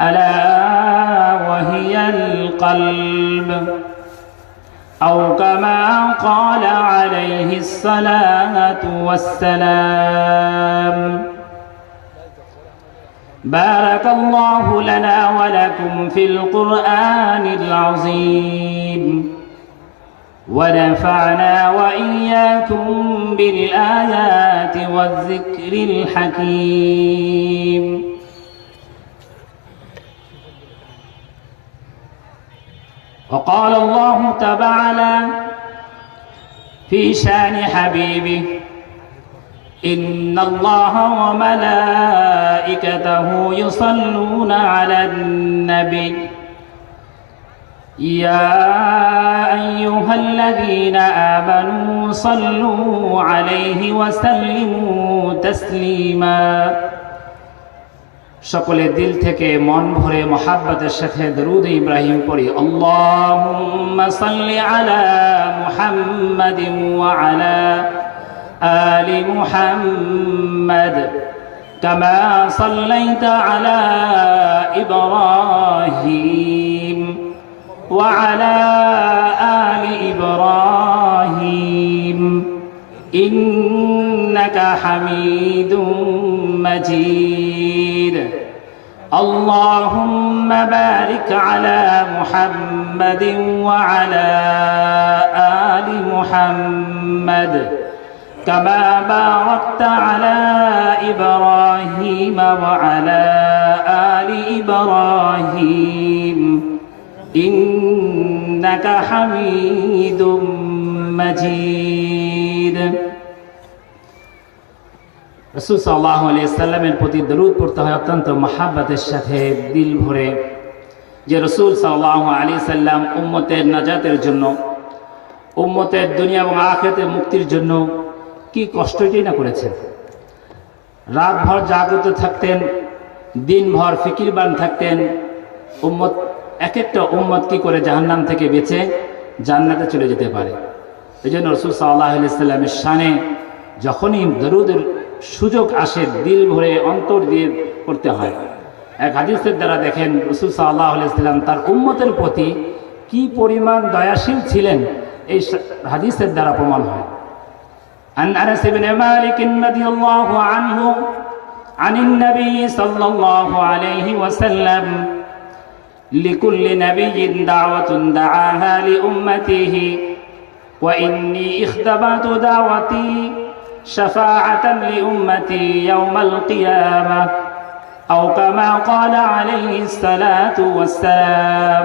ألا وهي القلب أو كما قال عليه الصلاة والسلام. بارك الله لنا ولكم في القرآن العظيم ونفعنا وإياكم بالآيات والذكر الحكيم. وقال الله تعالى في شان حبيبه إن الله وملائكته يصلون على النبي يا أيها الذين آمنوا صلوا عليه وسلموا تسليما. সকলে দিল থেকে মন ভরে মহাব্বতের সাথে দরুদ ইব্রাহিম পড়ি। আল্লাহুম্মা সাল্লি আলা মুহাম্মাদিন ওয়া আলা আলি মুহাম্মাদ কামা সাল্লাইতা আলা ইব্রাহিম ওয়া আলা আলি ইব্রাহিম ইন্নাকা হামিদুম মাজিদ। اللهم بارك على محمد وعلى آل محمد كما باركت على إبراهيم وعلى آل إبراهيم إنك حميد مجيد। রাসূল সাল্লাল্লাহু আলাইহি সাল্লামের প্রতি দরুদ পড়তে হয় অত্যন্ত মহাব্বতের সাথে দিল ভরে, যে রাসূল সাল্লাল্লাহু আলাইহি সাল্লাম উম্মতের নাজাতের জন্য, উম্মতের দুনিয়া এবং আখিরাতের মুক্তির জন্য কি কষ্টই না করেছেন। রাতভর জাগ্রত থাকতেন, দিনভর ফিকিরবান থাকতেন। উম্মত এক একটা উম্মত কি করে জাহান্নাম থেকে বেঁচে জান্নাতে চলে যেতে পারে। এই জন্য রাসূল সাল্লাল্লাহু আলাইহি সাল্লামের শানে যখনই দরুদের সুযোগ আসে দিল ভরে অন্তর দিয়ে করতে হয়। এক হাদিসের দ্বারা দেখেন রাসূল সাল্লাল্লাহু আলাইহি সাল্লাম তার উম্মতের প্রতি কি পরিমাণ দয়াশীল ছিলেন, এই হাদিসের দ্বারা প্রমাণ হয়। عن أنس بن مالك رضي الله عنه عن النبي صلى الله عليه وسلم لكل نبي دعوة دعاها لأمته وإني اختبأت دعوتي شفاعة لأمتي يوم القيامة أو كما قال عليه الصلاة والسلام।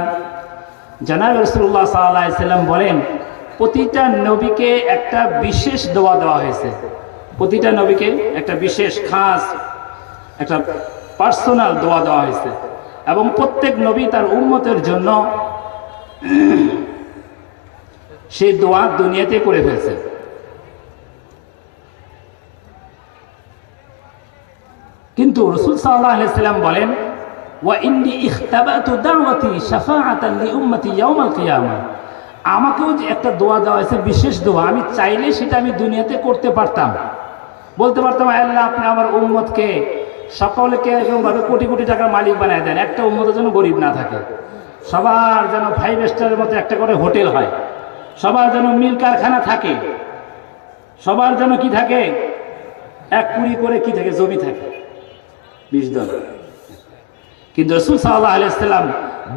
জনাব রাসূলুল্লাহ সাল্লাল্লাহু আলাইহি সাল্লাম বলেন, প্রতিটা নবীকে একটা বিশেষ দোয়া দেওয়া হয়েছে। প্রতিটা নবীকে একটা বিশেষ খাস একটা পার্সোনাল দোয়া দেওয়া হয়েছে এবং প্রত্যেক নবী তার উম্মতের জন্য সেই দোয়া দুনিয়াতে করে ফেলছে। কিন্তু রাসূল সাল্লাল্লাহু আলাইহি সাল্লাম বলেন, ওয়া ইন্নী ইখতাবাতু দাওয়াতি শাফাআতান লিউম্মতি ইয়াউমাল কিয়ামাহ। আমাকেও যে একটা দোয়া দেওয়া হয়েছে, বিশেষ দোয়া, আমি চাইলে সেটা আমি দুনিয়াতে করতে পারতাম। বলতে পারতাম, আল্লাহ আপনি আমার উম্মতকে সকলকে এরকমভাবে কোটি কোটি টাকার মালিক বানায় দেন, একটা উম্মতের যেন গরিব না থাকে, সবার যেন 5 স্টারের মতো একটা করে হোটেল হয়, সবার যেন মিল কারখানা থাকে, সবার যেন কি থাকে, 1 কুড়ি করে কি থাকে, জমি থাকে 20 দল। কিন্তু রাসূল সাল্লাল্লাহু আলাইহি সাল্লাম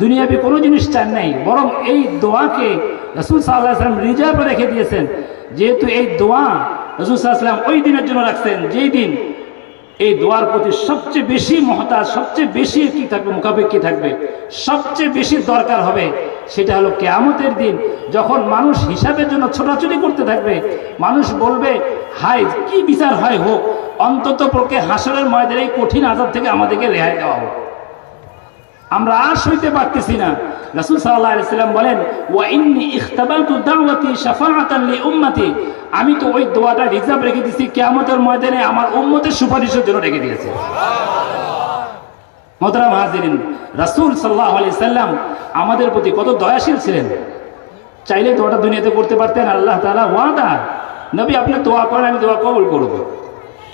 দুনিয়াবি কোনো জিনিস চান নাই, বরং এই দোয়াকে রাসূল সাল্লাল্লাহু আলাইহি সাল্লাম রিজার্ভ রেখে দিয়েছেন। যেহেতু এই দোয়া রাসূল সাল্লাল্লাহু আলাইহি সাল্লাম ওই দিনের জন্য রাখছেন, যেই দিন এই দোয়ার প্রতি সবচেয়ে বেশি মহতাজ, সবচেয়ে বেশি কি থাকবে, মুখাপেক্ষী থাকবে, সবচেয়ে বেশি দরকার হবে, সেটা হলো কিয়ামতের দিন, যখন মানুষ হিসাবের জন্য ছোটাছুটি করতে থাকবে। মানুষ বলবে, হায় কি বিচার হয় হোক, অন্তত পক্ষে হাসরের ময়দানে এই কঠিন আযাব থেকে আমাদেরকে রেহাই দেওয়া হোক, আমরা আর সইতে পারতেছি না। রাসূল সাল্লাল্লাহু আলাইহি সাল্লাম বলেন, ওয়া ইন্নী ইখতাবাতু দাওয়াতি শাফাআতান লিউম্মতি, আমি তো ওই দোয়াটা রিজার্ভ রেখে দিয়েছি কিয়ামতের ময়দানে আমার উম্মতের সুপারিশের জন্য রেখে দিয়েছি। মুহতারাম হাজিরিন, রাসূল সাল্লাল্লাহু আলাইহি সাল্লাম আমাদের প্রতি কত দয়াশীল ছিলেন। চাইলে দোয়াটা দুনিয়াতে করতে পারতেন, আল্লাহ তাআলা ওয়াদা, নবী আপনি দোয়া করেন আমি দোয়া কবুল করব,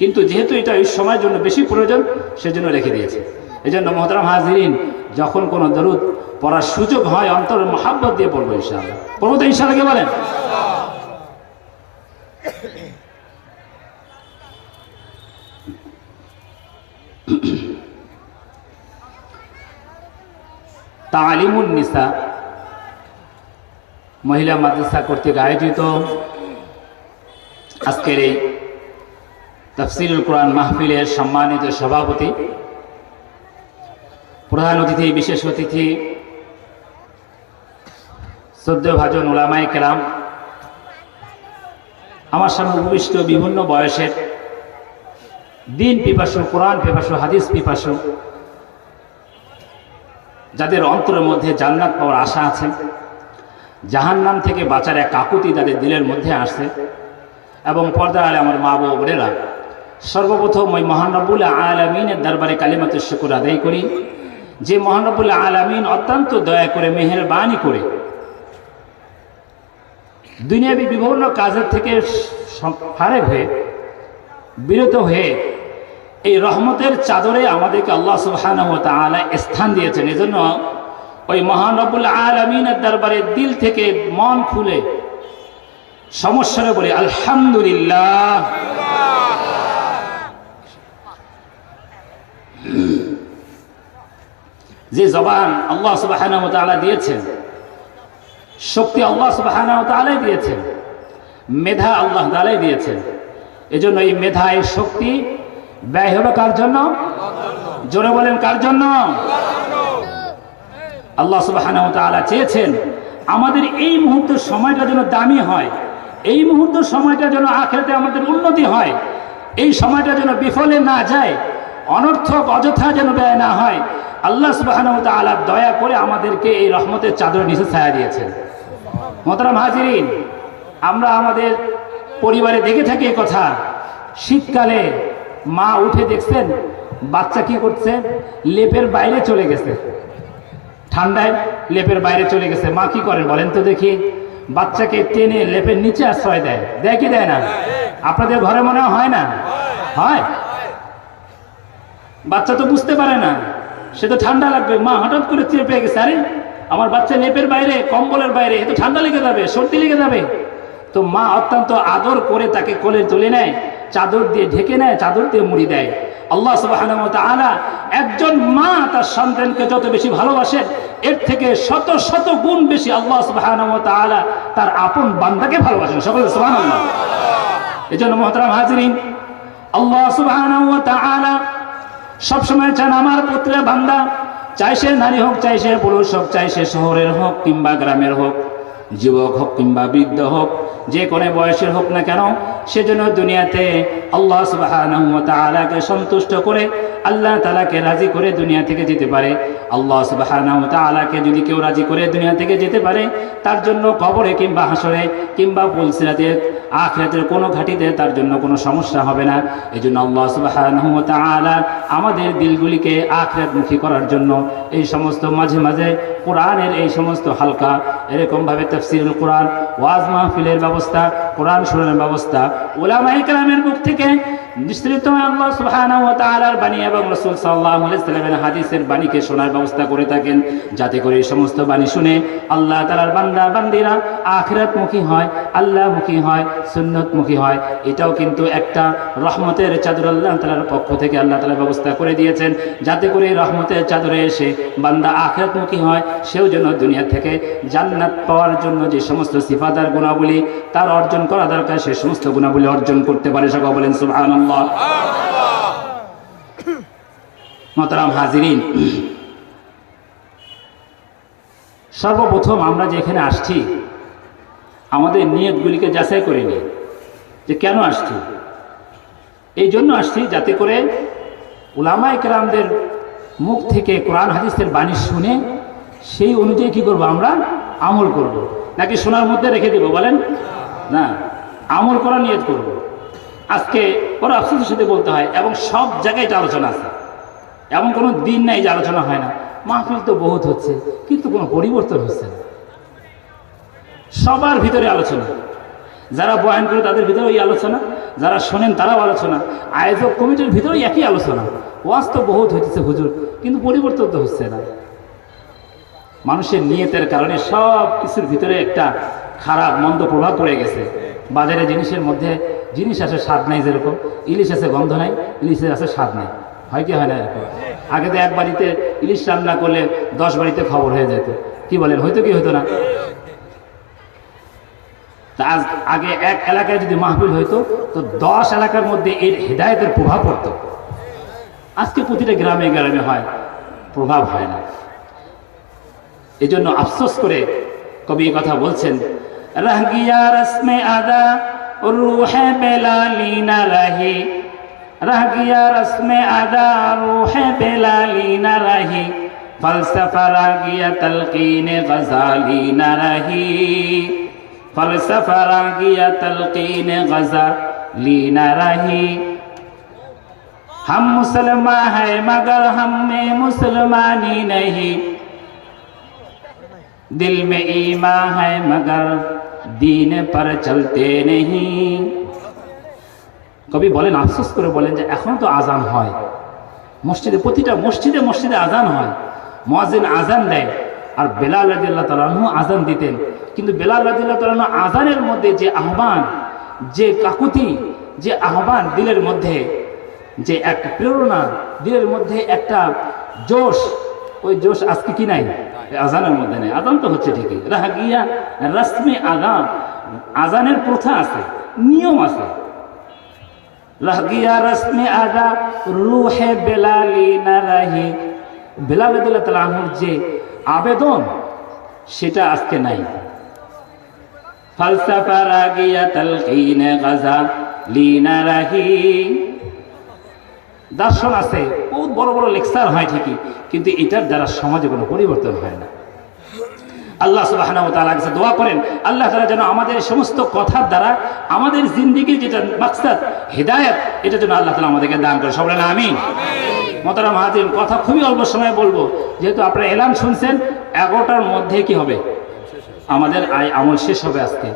কিন্তু যেহেতু এটা এই সময়ের জন্য বেশি প্রয়োজন সেজন্য রেখে দিয়েছে। এই জন্য মুহতারাম হাজিরিন, যখন কোনো দরুদ পড়ার সুযোগ হয় অন্তরের মহাব্বত দিয়ে পড়বো ইনশাআল্লাহ। পড়বো তো ইনশাআল্লাহ, কে বলেন? তালিমুন নিসা মহিলা মাদ্রাসা কর্তৃক আয়োজিত আজকের এই তাফসীরুল কোরআন মাহফিলের সম্মানিত সভাপতি, প্রধান অতিথি, বিশেষ অতিথি, শ্রদ্ধেয়ভাজন উলামায়ে কেরাম, আমার সামনে উপবিষ্ট বিভিন্ন বয়সের দিন পিপাসু, কোরআন পিপাসু, হাদিস পিপাসু, যাদের অন্তরের মধ্যে জান্নাত পাওয়ার আশা আছে, জাহান্নাম থেকে বাঁচার এক কাকুতি তাদের দিলের মধ্যে আসছে, এবং পর্দার আলে আমার মা বাবা বোনেরা, সর্বপ্রথম ওই মহান রব্বুল আলামিনের দরবারে কালিমাতুশ শুকর আদায় করি, যে মহান রব্বুল আলামিন অত্যন্ত দয়া করে, মেহেরবানি করে দুনিয়াবী বিভিন্ন কাজের থেকে ফারেক হয়ে, বিরত হয়ে এই রহমতের চাদরে আমাদেরকে আল্লাহ সুবহানাহু ওয়া তাআলা স্থান দিয়েছেন। এজন্য ওই মহান রব্বুল আলামিনের দরবারে দিল থেকে মন খুলে সমস্যারে বলি আলহামদুলিল্লাহ। যে জবান আল্লাহ সুবহানাহু ওয়া তাআলা দিয়েছেন, শক্তি আল্লাহ সুবহানাহু ওয়া তাআলাই দিয়েছেন, মেধা আল্লাহ তাআলাই দিয়েছেন, এজন্য এই মেধা, এই শক্তি ব্যয় হবে কার জন্য? জোরে বলেন, কার জন্য? আল্লাহ সুবহানাহু ওয়া তাআলা চেয়েছেন আমাদের এই মুহূর্তের সময়টা যেন দামি হয়, এই মুহূর্তের সময়টা যেন আখিরাতে আমাদের উন্নতি হয়, এই সময়টা যেন বিফলে না যায়, অনর্থক অযথা যেন ব্যয় না হয়। আল্লাহ সুবহানাহু ওয়া তাআলা দয়া করে আমাদেরকে এই রহমতের চাদরের নিচে ছায়া দিয়েছেন। মোহতারাম হাজিরিন, আমরা আমাদের পরিবারে দেখে থাকি এই কথা, শীতকালে মা উঠে দেখছেন বাচ্চা কি করছে, লেপের বাইরে চলে গেছে, ঠান্ডায় লেপের বাইরে চলে গেছে। মা কি করেন বলেন তো দেখি? বাচ্চাকে টেনে লেপের নিচে আশ্রয় দেয়, দেয় কি দেয় না? আপনাদের ঘরে মনে হয় না? হয়। বাচ্চা তো বুঝতে পারে না, সে তো ঠান্ডা লাগবে, মা হঠাৎ করে চেয়ে পেয়ে গেছে, আরে আমার বাচ্চা লেপের বাইরে, কম্বলের বাইরে, এ তো ঠান্ডা লেগে যাবে, সর্দি লেগে যাবে। তো মা অত্যন্ত আদর করে তাকে কোলে তুলে নেয়, চাদর দিয়ে ঢেকে নেয়, চাদর দিয়ে মুড়ি দেয়। আল্লাহ সুবহানাহু ওয়া তাআলা একজন মা তার সন্তানকে যত বেশি ভালোবাসেন, এর থেকে শত শত গুণ বেশি আল্লাহ সুবহানাহু ওয়া তাআলা তার আপন বান্দাকে ভালোবাসেন। সকলে সুবহানাল্লাহ। এজন্য মুহতারাম হাজিরিন, আল্লাহ সুবহানাহু ওয়া তাআলা সবসময় চান আমার পুত্রের বান্দা, চাই সে নারী হোক, চাই সে পুরুষ হোক, চাই সে শহরের হোক কিংবা গ্রামের হোক, যুবক হোক কিংবা বৃদ্ধ হোক, যে কোনো বয়সের হোক না কেন, সেজন্য দুনিয়াতে আল্লাহ সুবহানাহু ওয়া তাআলাকে সন্তুষ্ট করে, আল্লাহ তাআলাকে রাজি করে দুনিয়া থেকে যেতে পারে। আল্লাহ সুবহানাহু ওয়া তাআলাকে যদি কেউ রাজি করে দুনিয়া থেকে যেতে পারে, তার জন্য কবরে কিংবা হাসরে কিংবা পুলসিরাতে, আখিরাতের কোনো ঘাটিতে তার জন্য কোনো সমস্যা হবে না। এজন্য আল্লাহ সুবহানাহু ওয়া তাআলা আমাদের দিলগুলিকে আখিরাতমুখী করার জন্য এই সমস্ত মাঝে মাঝে কোরআনের এই সমস্ত হালকা, এরকমভাবে তাফসীরুল কোরআন, ওয়াজ মাহফিলের ব্যবস্থা, কোরআন শোনানোর ব্যবস্থা, উলামায়ে কেরামের মুখ থেকে বিস্তৃত আল্লাহ সুবহানাহু ওয়া তাআলার বাণী এবং রাসূল সাল্লাল্লাহু আলাইহি ওয়াসাল্লামের হাদিসের বাণীকে শোনার ব্যবস্থা করে থাকেন, যাতে করে এই সমস্ত বাণী শুনে আল্লাহ তাআলার বান্দা বান্দীরা আখিরাতমুখী হয়, আল্লাহমুখী হয়, সুন্নতমুখী হয়। এটাও কিন্তু একটা রহমতের চাদর আল্লাহ তাআলার পক্ষ থেকে আল্লাহ তাআলা ব্যবস্থা করে দিয়েছেন, যাতে করে রহমতের চাদরে এসে বান্দা আখিরাতমুখী হয়, সেও যেন দুনিয়া থেকে জান্নাত পাওয়ার জন্য যে সমস্ত সিফাত আর গুণাবলী তার অর্জন করা দরকার, সে সমস্ত গুণাবলী অর্জন করতে পারে। সকলে বলেন সুবহানাল্লাহ। মুহতারাম হাজিরিন, সর্বপ্রথম আমরা যে এখানে আসছি, আমাদের নিয়তগুলিকে যাচাই করে নিই যে কেন আসছি। এই জন্য আসছি যাতে করে উলামায়ে কেরামদের মুখ থেকে কোরআন হাদিসের বাণী শুনে সেই অনুযায়ী কি করব, আমরা আমল করব। নাকি শোনার মধ্যে রেখে দেব? বলেন না, আমল করা নিয়ত করব। আজকে বড় আফসোসের সাথে বলতে হয়, এবং সব জায়গায় এটা আলোচনা আছে, এমন কোনো দিন নাই যে আলোচনা হয় না। মাহফিল তো বহুত হচ্ছে, কিন্তু কোনো পরিবর্তন হচ্ছে না। সবার ভিতরে আলোচনা, যারা বয়ান করে তাদের ভিতরে ওই আলোচনা, যারা শোনেন তারাও আলোচনা, আয়োজক কমিটির ভিতরেই একই আলোচনা। ওয়াজ তো বহুত হইতেছে হুজুর, কিন্তু পরিবর্তন তো হচ্ছে না। মানুষের নিয়তের কারণে সব কিছুর ভিতরে একটা খারাপ মন্দ প্রভাব পড়ে গেছে। বাজারে জিনিসের মধ্যে জিনিস আছে স্বাদ নাই, যেরকম ইলিশ আছে গন্ধ নাই, ইলিশের আছে স্বাদ নেই, হয় কি হয় না এরকম? আগে তো এক বাড়িতে ইলিশ রান্না করলে 10 বাড়িতে খবর হয়ে যেত, কি বলেন, হয়তো কি হতো না? তা আগে এক এলাকায় যদি মাহফিল হইতো তো 10 এলাকার মধ্যে এর হেদায়েতের প্রভাব পড়তো। আজকে প্রতিটা গ্রামে গ্রামে হয়, প্রভাব হয় না। এই জন্য আফসোস করে কবি কথা বলছেন, রহ গিয়া রসমে আদা রূহে বেলালি না রহি, রহ গিয়া রসমে আদা রূহে বেলালি না রহি, ফলসফা রহ গিয়া তলকিনে গজালি না রহি, फलसफा रह गया तलकीन गज़ाली न रही। हम मुसलमान है मगर हम में मुसलमानी नहीं, दिल में ईमान है मगर दीन पर चलते नहीं। কবি বলেন, আফসোস করে বলেন যে এখন তো আজান হয় মসজিদে, প্রতিটা মসজিদে মসজিদে আজান হয়, মুয়াজ্জিন আজান দেয়, আর বেলাল রাদিয়াল্লাহু তাআলা আনহু আজান দিতেন। কিন্তু বেলাল রাদিয়াল্লাহু তাআলা আনহু আজানের মধ্যে যে আহ্বান, যে কাকুতি, যে আহ্বান, দিলের মধ্যে যে একটা প্রেরণা, দিলের মধ্যে একটা জোশ, ওই জোশ আজকে কি নাই, আজানের মধ্যে নেই। আজান তো হচ্ছে ঠিকই, রাহ গিয়া রসমে আজান, আজানের প্রথা আছে, নিয়ম আছে। রাহ গিয়া রসমে আদা রূহে বেলালি না রহি, বেলাল রাদিয়াল্লাহু তাআলা আনহুর যে আবেদন সেটা আজকে নাই। ফলসফা রহ গিয়া তলকিনে গজালি না রহি, দর্শন আছে, বহুত বড় বড় লেকচার হয় ঠিকই, কিন্তু এটার দ্বারা সমাজে কোনো পরিবর্তন হয় না। আল্লাহ সুবহানাহু ওয়া তাআলার কাছে দোয়া করেন, আল্লাহ তাআলা যেন আমাদের সমস্ত কথার দ্বারা আমাদের জিন্দেগির যেটা মাকসাদ, হিদায়াত, এটা যেন আল্লাহ তাআলা আমাদেরকে দান করে। সবাই বলেন আমিন। মোহতারাম হাজিরিন, কথা খুবই অল্প সময় বলবো, যেহেতু আপনারা এলান শুনছেন, 11টার মধ্যে কি হবে, আমাদের আমল শেষ হবে আজকে।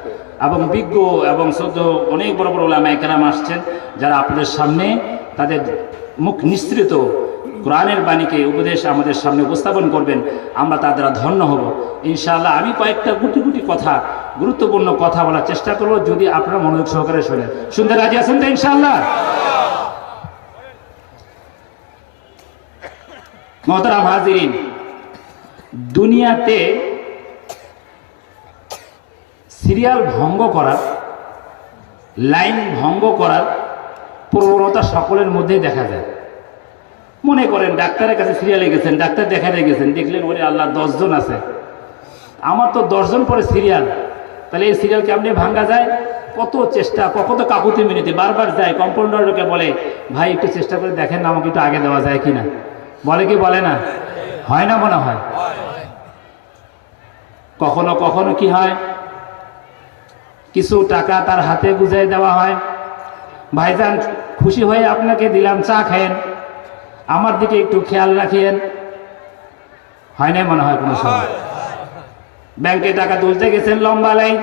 এবং বিজ্ঞ এবং শ্রদ্ধ অনেক বড় বড় উলামায়ে কেরাম আসছেন, যারা আপনাদের সামনে তাদের মুখ নিঃসৃত কোরআনের বাণীকে উপদেশ আমাদের সামনে উপস্থাপন করবেন। আমরা তার দ্বারা ধন্য হব ইনশাআল্লাহ। আমি কয়েকটা গুটি গুটি কথা, গুরুত্বপূর্ণ কথা বলার চেষ্টা করব, যদি আপনারা মনোযোগ সহকারে শোনেন। শুনতে রাজি আছেন তো ইনশাআল্লাহ? মোহতারাম হাজিরিন, দুনিয়াতে সিরিয়াল ভঙ্গ করার, লাইন ভঙ্গ করার প্রবণতা সকলের মধ্যেই দেখা যায়। মনে করেন ডাক্তারের কাছে সিরিয়ালে গেছেন, ডাক্তার দেখাতে গেছেন, দেখলেন ওরে আল্লাহ 10 জন আছে, আমার তো 10 জন পরে সিরিয়াল, তাহলে এই সিরিয়াল কেমনে ভাঙ্গা যায়? কত চেষ্টা, কত কাকুতি মিনতি, বারবার যায়, কম্পাউন্ডারকে বলে ভাই একটু চেষ্টা করে দেখেন না, আমাকে একটু আগে দেওয়া যায় কিনা, বলে কি বলে না? হয় না মনে হয়? কখনো কখনো কি হয়, কিছু টাকা তার হাতে বুঝাই দেওয়া হয়, ভাইজান খুশি হয়ে আপনাকে দিলাম, চা খায়েন, আমার দিকে একটু খেয়াল রাখিয়েন। হয় না মনে হয় কোনো সময়? ব্যাংকে টাকা তুলতে গেছেন, লম্বা লাইন,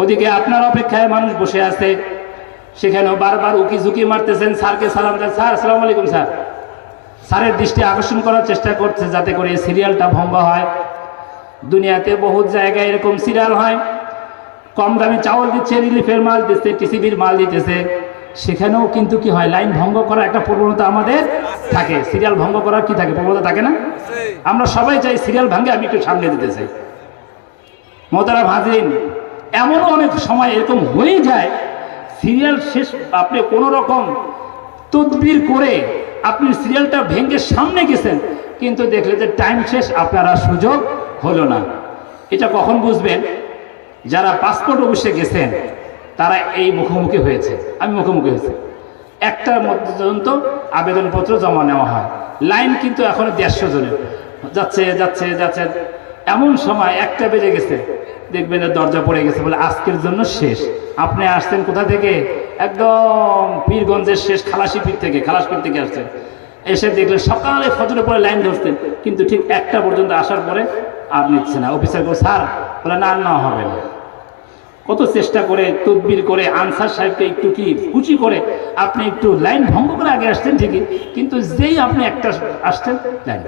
ওদিকে আপনার অপেক্ষায় মানুষ বসে আছে, সেখানেও বারবার উকি ঝুঁকি মারতেছেন, স্যারকে সালাম দেন, স্যার আসসালামু আলাইকুম স্যার। স্যারের দৃষ্টি আকর্ষণ করার চেষ্টা করছে যাতে করে এই সিরিয়ালটা ভঙ্গ হয়। দুনিয়াতে বহুত জায়গায় এরকম সিরিয়াল হয়, কম দামে চাউল দিচ্ছে, রিলিফের মাল দিচ্ছে, টিসিবির মাল দিতেছে, সেখানেও কিন্তু কি হয়, লাইন ভঙ্গ করার একটা প্রবণতা আমাদের থাকে। সিরিয়াল ভঙ্গ করার কি থাকে, প্রবণতা থাকে না? আমরা সবাই চাই সিরিয়াল ভাঙে আমি একটু সামনে দিতে চাই। মোহতারাম হাজিরিন, এমনও অনেক সময় এরকম হয়ে যায়, সিরিয়াল শেষ, আপনি কোনো রকম তদবির করে আপনি সিরিয়ালটা ভেঙে সামনে গেছেন, কিন্তু দেখলে যে টাইম শেষ, আপনার আর সুযোগ হলো না। এটা কখন বুঝবেন? যারা পাসপোর্ট অফিসে গেছেন তারা এই মুখোমুখি হয়েছে, আমি মুখোমুখি হয়েছি। 1টার মধ্যে পর্যন্ত আবেদনপত্র জমা নেওয়া হয়, লাইন কিন্তু এখনো 150 জনের, যাচ্ছে যাচ্ছে যাচ্ছে, এমন সময় 1টা বেজে গেছে, দেখবেন দরজা পড়ে গেছে, বলে আজকের জন্য শেষ। আপনি আসছেন কোথা থেকে? একদম পীরগঞ্জের শেষ খালাসিপীর থেকে, খালাসপীর থেকে আসছেন, এসে দেখলেন সকালে ফজরের পরে লাইন ধরতেন, কিন্তু ঠিক 1টা পর্যন্ত আসার পরে আর নিচ্ছে না। অফিসার করে স্যার, বলে না না হবে না। কত চেষ্টা করে তদবির করে আনসার সাহেবকে একটু কি খুশি করে আপনি একটু লাইন ভঙ্গ করে আগে আসতেন ঠিকই, কিন্তু যেই আপনি 1টা আসছেন লাইন।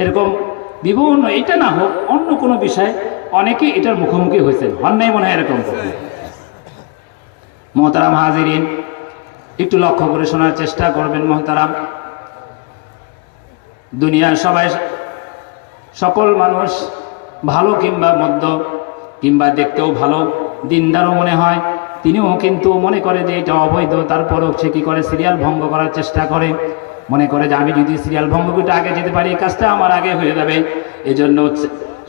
এরকম বিভিন্ন, এটা না হোক অন্য কোনো বিষয় অনেকে এটার মুখোমুখি হয়েছেন, হন নাই মনে হয় এরকম। মোহতারাম হাজিরিন, একটু লক্ষ্য করে শোনার চেষ্টা করবেন মোহতারাম। দুনিয়ার সবাই, সকল মানুষ ভালো কিংবা মন্দ কিংবা দেখতেও ভালো, দিনদারও মনে হয়, তিনিও কিন্তু মনে করে যে এটা অবৈধ, তারপরেও সে কী করে, সিরিয়াল ভঙ্গ করার চেষ্টা করে। মনে করে যে আমি যদি সিরিয়াল ভঙ্গ করতে আগে যেতে পারি, এই কাজটা আমার আগে হয়ে যাবে। এজন্য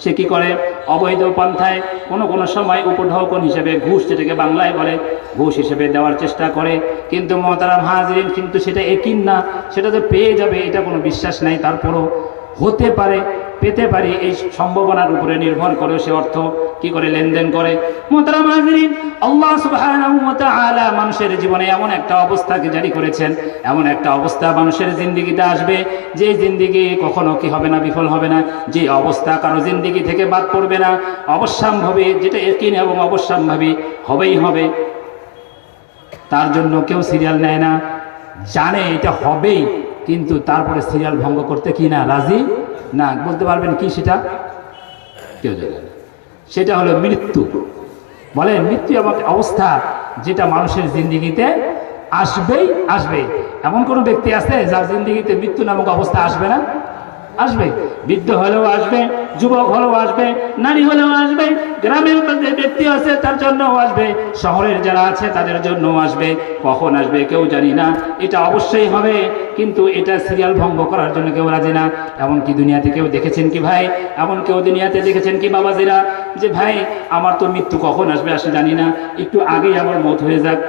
সে কী করে, অবৈধ পন্থায় কোনো কোনো সময় উপঢৌকন হিসেবে ঘুষ, যেটাকে বাংলায় বলে ঘুষ হিসেবে দেওয়ার চেষ্টা করে। কিন্তু মোহতারাম হাজিরিন, কিন্তু সেটা একিন না, সেটা তো পেয়ে যাবে এটা কোনো বিশ্বাস নাই। তারপরও হতে পারে, পেতে পারি, এই সম্ভাবনার উপরে নির্ভর করে সে অর্থ কি করে লেনদেন করে। মোহতারাম হাজিরিন, আল্লাহ সুবহানাহু ওয়া তাআলা মানুষের জীবনে এমন একটা অবস্থাকে জারি করেছেন, এমন একটা অবস্থা মানুষের জিন্দেগিতে আসবে, যে জিন্দেগি কখনো কি হবে না, বিফল হবে না, যে অবস্থা কারো জিন্দেগি থেকে বাদ পড়বে না, অবশ্যম্ভাবী, যেটা ইয়াকিন এবং অবশ্যম্ভাবী হবেই হবে। তার জন্য কেউ সিরিয়াল নেয় না, জানে এটা হবেই, কিন্তু তারপরে সিরিয়াল ভঙ্গ করতে কি না রাজি না। বলতে পারবেন কি সেটা? কেউ জানে না। সেটা হলো মৃত্যু। বলে মৃত্যু এমন অবস্থা যেটা মানুষের জিন্দেগিতে আসবেই আসবে। এমন কোনো ব্যক্তি আছে যার জিন্দেগিতে মৃত্যু নামক অবস্থা আসবে না? আসবে। বৃদ্ধ হলেও আসবে, যুবক হলেও আসবে, নারী হলেও আসবে, গ্রামের যে ব্যক্তি আছে তার জন্যও আসবে, শহরের যারা আছে তাদের জন্যও আসবে। কখন আসবে কেউ জানি না, এটা অবশ্যই হবে, কিন্তু এটা সিরিয়াল ভঙ্গ করার জন্য কেউ রাজি না। এমনকি দুনিয়াতে কেউ দেখেছেন কি ভাই, এমন কেউ দুনিয়াতে দেখেছেন কি বাবাজিরা, যে ভাই আমার তো মৃত্যু কখন আসবে আসে জানি না, একটু আগেই আমার মত হয়ে যাক,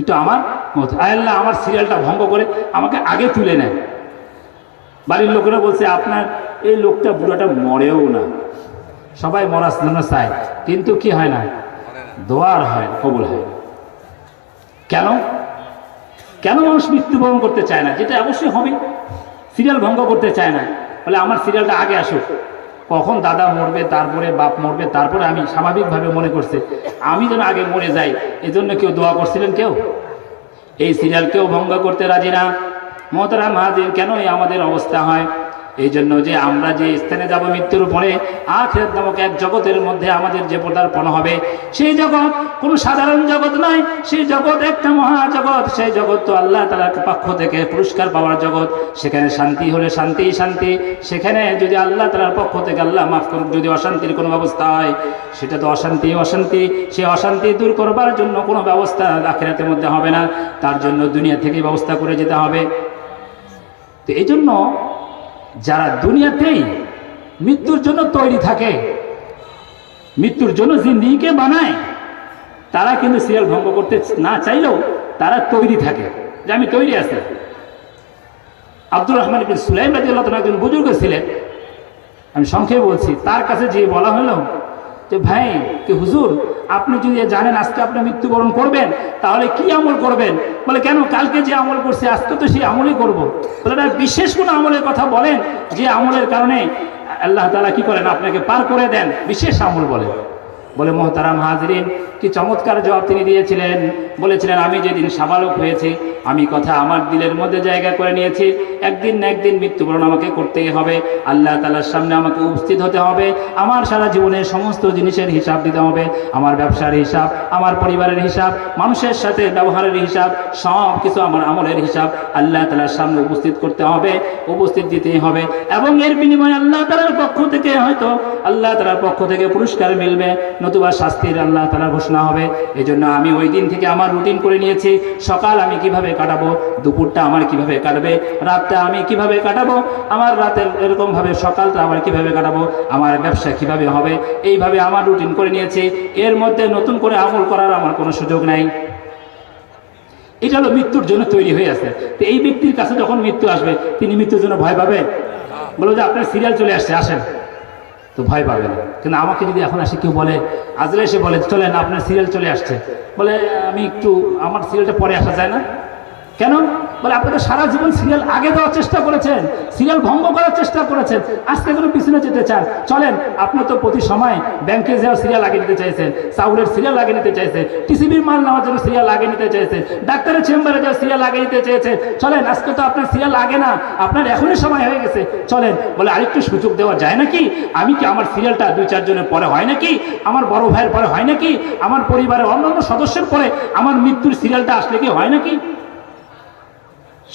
একটু আমার মত, আল্লাহ আমার সিরিয়ালটা ভঙ্গ করে আমাকে আগে তুলে নেয়। বাড়ির লোকেরা বলছে আপনার এই লোকটা বুড়াটা মরেও না, সবাই মরার জন্য চায়, কিন্তু কি হয় না, দোয়ার হয়, কবুল হয়। কেন কেন মানুষ মৃত্যুবরণ করতে চায় না? যেটা অবশ্যই হবে, সিরিয়াল ভঙ্গ করতে চায় না, বলে আমার সিরিয়ালটা আগে আসুক, কখন দাদা মরবে, তারপরে বাপ মরবে, তারপরে আমি স্বাভাবিকভাবে মনে করছে আমি যেন আগে মরে যাই, এজন্য কেউ দোয়া করছিলেন? কেউ এই সিরিয়াল কেউ ভঙ্গ করতে রাজি না। মোহতারাম হাজির, কেনই আমাদের অবস্থা হয়? এই জন্য যে আমরা যে স্থানে যাব মৃত্যুর পরে, আখিরাত নামক এক জগতের মধ্যে আমাদের যে পদার্পণ হবে, সেই জগৎ কোনো সাধারণ জগৎ নয়, সেই জগৎ একটা মহাজগৎ। সেই জগৎ তো আল্লাহ তাআলার পক্ষ থেকে পুরস্কার পাওয়ার জগৎ। সেখানে শান্তি হলে শান্তি শান্তি, সেখানে যদি আল্লাহ তাআলার পক্ষ থেকে, আল্লাহ মাফ করুক, যদি অশান্তির কোনো ব্যবস্থা হয়, সেটা তো অশান্তি অশান্তি। সে অশান্তি দূর করবার জন্য কোনো ব্যবস্থা আখিরাতের মধ্যে হবে না, তার জন্য দুনিয়া থেকে ব্যবস্থা করে যেতে হবে। তো এই জন্য যারা দুনিয়াতেই মৃত্যুর জন্য তৈরি থাকে, মৃত্যুর জন্য জিন্দেগিকে বানায়, তারা কিন্তু সিরিয়াল ভঙ্গ করতে না চাইলেও তারা তৈরি থাকে, যে আমি তৈরি আছি। আব্দুর রহমান ইবনে সুলাইম রাদিয়াল্লাহু তাআলা একজন বুজুর্গ ছিলেন, আমি সংক্ষেপে বলছি। তার কাছে যে বলা হলো যে ভাই কি হুজুর, আপনি যদি জানেন আজকে আপনি মৃত্যুবরণ করবেন, তাহলে কি আমল করবেন? বলে কেন, কালকে যে আমল করছে আজকে তো সেই আমলই করব। বলে না, বিশেষ কোনো আমলের কথা বলেন যে আমলের কারণে আল্লাহ তাআলা কি করেন, আপনাকে পার করে দেন, বিশেষ আমল বলে। বলে মোহতারাম হাজিরিন, কি চমৎকার জবাব তিনি দিয়েছিলেন। বলেছিলেন, আমি যেদিন সাবালক হয়েছি, আমি কথা আমার দিলের মধ্যে জায়গা করে নিয়েছি, একদিন না একদিন মৃত্যুবরণ আমাকে করতেই হবে, আল্লাহ তাআলার সামনে আমাকে উপস্থিত হতে হবে, আমার সারা জীবনের সমস্ত জিনিসের হিসাব দিতে হবে, আমার ব্যবসার হিসাব, আমার পরিবারের হিসাব, মানুষের সাথে ব্যবহারের হিসাব, সব কিছু আমার আমলের হিসাব আল্লাহ তাআলার সামনে উপস্থিত করতে হবে, উপস্থিত দিতেই হবে। এবং এর বিনিময়ে আল্লাহ তাআলার পক্ষ থেকে হয়তো আল্লাহ তাআলার পক্ষ থেকে পুরস্কার মিলবে, নতুবা শাস্তির আল্লাহ তাআলার ঘোষণা হবে। এই জন্য আমি ওই দিন থেকে আমার রুটিন করে নিয়েছি, সকাল আমি কিভাবে কাটাবো, দুপুরটা আমার কিভাবে কাটবে, রাতটা আমি কিভাবে কাটাবো, আমার রাতের এরকমভাবে সকালটা আমার কিভাবে কাটাবো, আমার ব্যবসা কিভাবে হবে, এইভাবে আমার রুটিন করে নিয়েছি। এর মধ্যে নতুন করে আমল করার আমার কোনো সুযোগ নাই। এটা হলো মৃত্যুর জন্য তৈরি হয়ে আছে। তো এই ব্যক্তির কাছে যখন মৃত্যু আসবে, তিনি মৃত্যুর জন্য ভয় পাবে? বলো যে আপনার সিরিয়াল চলে আসছে, আসেন, তো ভয় পাবে না। কিন্তু আমাকে যদি এখন আসে কেউ বলে, আজলে এসে বলে চলেন আপনার সিরিয়াল চলে আসছে, বলে আমি একটু, আমার সিরিয়ালটা পরে আসা যায় না? কেন? বলে আপনি তো সারা জীবন সিরিয়াল আগে দেওয়ার চেষ্টা করেছেন, সিরিয়াল ভঙ্গ করার চেষ্টা করেছেন, আজকে কোনো পিছনে যেতে চান, চলেন। আপনি তো প্রতি সময় ব্যাংকে যাওয়ার সিরিয়াল আগে নিতে চাইছেন, চাউলের সিরিয়াল আগে নিতে চাইছেন, টিসিবির মাল নেওয়ার জন্য সিরিয়াল আগে নিতে চাইছেন, ডাক্তারের চেম্বারে যাওয়ার সিরিয়াল আগে নিতে চেয়েছেন, চলেন। আজকে তো আপনার সিরিয়াল আগে না, আপনার এখনই সময় হয়ে গেছে, চলেন। বলে আরেকটু সুযোগ দেওয়া যায় নাকি? আমি কি আমার সিরিয়ালটা 2-4 জনের পরে হয় নাকি? আমার বড় ভাইয়ের পরে হয় নাকি? আমার পরিবারের অন্যান্য সদস্যের পরে আমার মৃত্যুর সিরিয়ালটা আসলে কি হয় নাকি?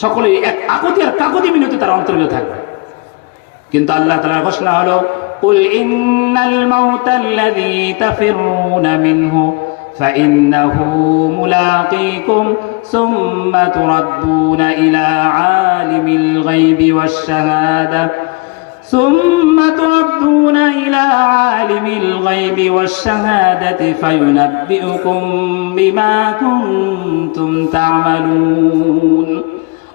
সকলে এক আকুতি আর কাকুতি মিনতি তার অন্তর্গত থাকবে। কিন্তু আল্লাহ তাআলার ঘোষণা হলো, কুল ইন্নাল মাউতাল্লাযী তাফিরুনা মিনহু ফাইন্নাহু মুলাকীকুম সুম্মা তুরাদ্দুনা ইলা আলিমিল গায়বি ওয়াশ শাহাদা ثم تردون إلى عالم الغيب والشهادة فينبئكم بما كنتم تعملون।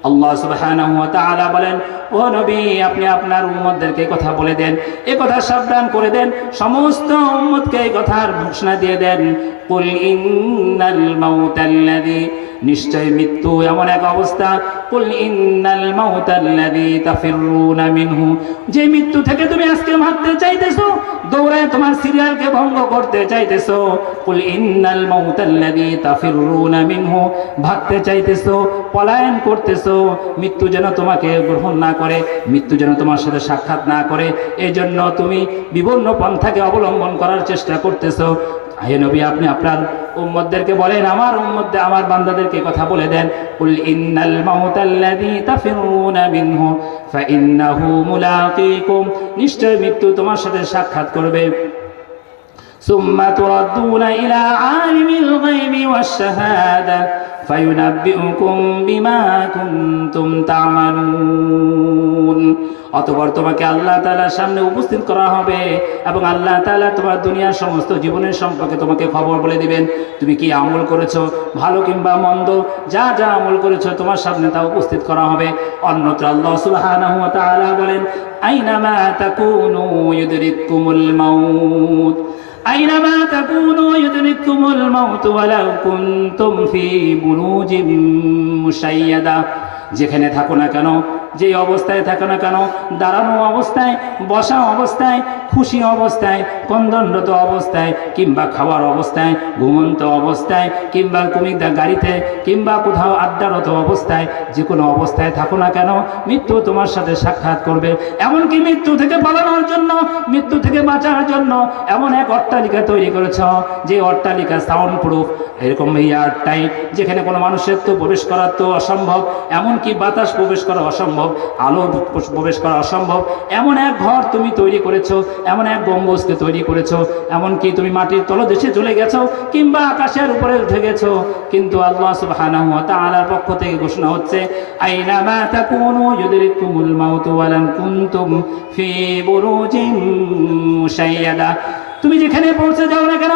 আল্লাহ সুবহানাহু ওয়া তাআলা বলেন, ও নবী, আপনি আপনার উম্মতদেরকে কথা বলে দেন, এই কথা সাবধান করে দেন, সমস্ত উম্মতকে এই কথার ঘোষণা দিয়ে দেন, কুল ইন্নাল মাউতাল্লাযী, নিশ্চয় মৃত্যু এমন এক অবস্থা, কুল ইন্নাল মাউতাল্লাযী তাফিরুনা মিনহু, যে মৃত্যু থেকে তুমি আজকে ভাগতে চাইতেছো, দৌড়ায় তোমার সিরিয়ালকে ভঙ্গ করতে চাইতেছো, কুল ইন্নাল মাউতাল্লাযী তাফিরুনা মিনহু, ভাগতে চাইতেছো, পলায়ন করতেছো, মৃত্যু যেন তোমাকে গ্রহণ না করে, মৃত্যু যেন তোমার সাথে সাক্ষাৎ না করে, এই জন্য তুমি বিভিন্ন পন্থাকে অবলম্বন করার চেষ্টা করতেছো। হে নবী, আপনি আপনার উম্মতদেরকে বলেন, আমার উম্মতদের, আমার বান্দাদেরকে কথা বলে দেন, কুল ইন্নাল মাউতাল্লাযী তাফিরুনা মিনহু ফাইন্নাহু মুলাকীকুম, নিশ্চয় মৃত্যু তোমার সাথে সাক্ষাৎ করবে, সুম্মা তুরাদ্দুনা ইলা আলিমিল গায়বি ওয়াশ শাহাদা ফায়ুনাব্বিউকুম বিমা কুনতুম তা'মালুন, অতঃপর তোমাকে আল্লাহ তাআলার সামনে উপস্থিত করা হবে এবং আল্লাহ তাআলা তোমার দুনিয়ার সমস্ত জীবনের সম্পর্কে তোমাকে খবর বলে দিবেন। তুমি কি আমল করেছো, ভালো কিংবা মন্দ, যা যা আমল করেছো তোমার সামনে তা উপস্থিত করা হবে। অন্যত্র আল্লাহ সুবহানাহু ওয়া তাআলা বলেন, আইনামা তাকুনু ইউদরিকুমুল মাউত, আইনামা তাকুনু ইউদরিকুমুল মাউত ওয়ালাউ কুনতুম ফি বুরুজিম মুশাইয়াদা, যেখানে থাকো না কেন, যে অবস্থায় থাকো না কেন, দাঁড়ানো অবস্থায়, বসা অবস্থায়, খুশি অবস্থায়, কন্দনরত অবস্থায়, কিংবা খাওয়ার অবস্থায়, ঘুমন্ত অবস্থায়, কিংবা তুমি গাড়িতে, কিংবা কোথাও আড্ডারত অবস্থায়, যে কোনো অবস্থায় থাকো না কেন, মৃত্যু তোমার সাথে সাক্ষাৎ করবে। এমনকি মৃত্যু থেকে পালানোর জন্য, মৃত্যু থেকে বাঁচার জন্য এমন এক অট্টালিকা তৈরি করেছ, যে অট্টালিকা সাউন্ড প্রুফ, এরকম এয়ার টাইট, যেখানে কোনো মানুষের তো প্রবেশ করা তো অসম্ভব, এমনকি বাতাস প্রবেশ করা অসম্ভব, আলো প্রবেশ করা অসম্ভব, এমন এক ঘর তুমি তৈরি করেছো, এমন এক গম্বুজকে তৈরি করেছো, এমনকি তুমি মাটির তলদেশে চলে গেছো কিংবা আকাশের উপরে উঠে গেছো। কিন্তু আল্লাহ সুবহানাহু ওয়া তাআলার পক্ষ থেকে ঘোষণা হচ্ছে, আইনামা তাকুনু ইউদরিকুমুল মাউত ওয়ালান কুনতুম ফি বুরুজিম মুশাইয়াদা, তুমি যেখানে পৌঁছে যাও না কেন,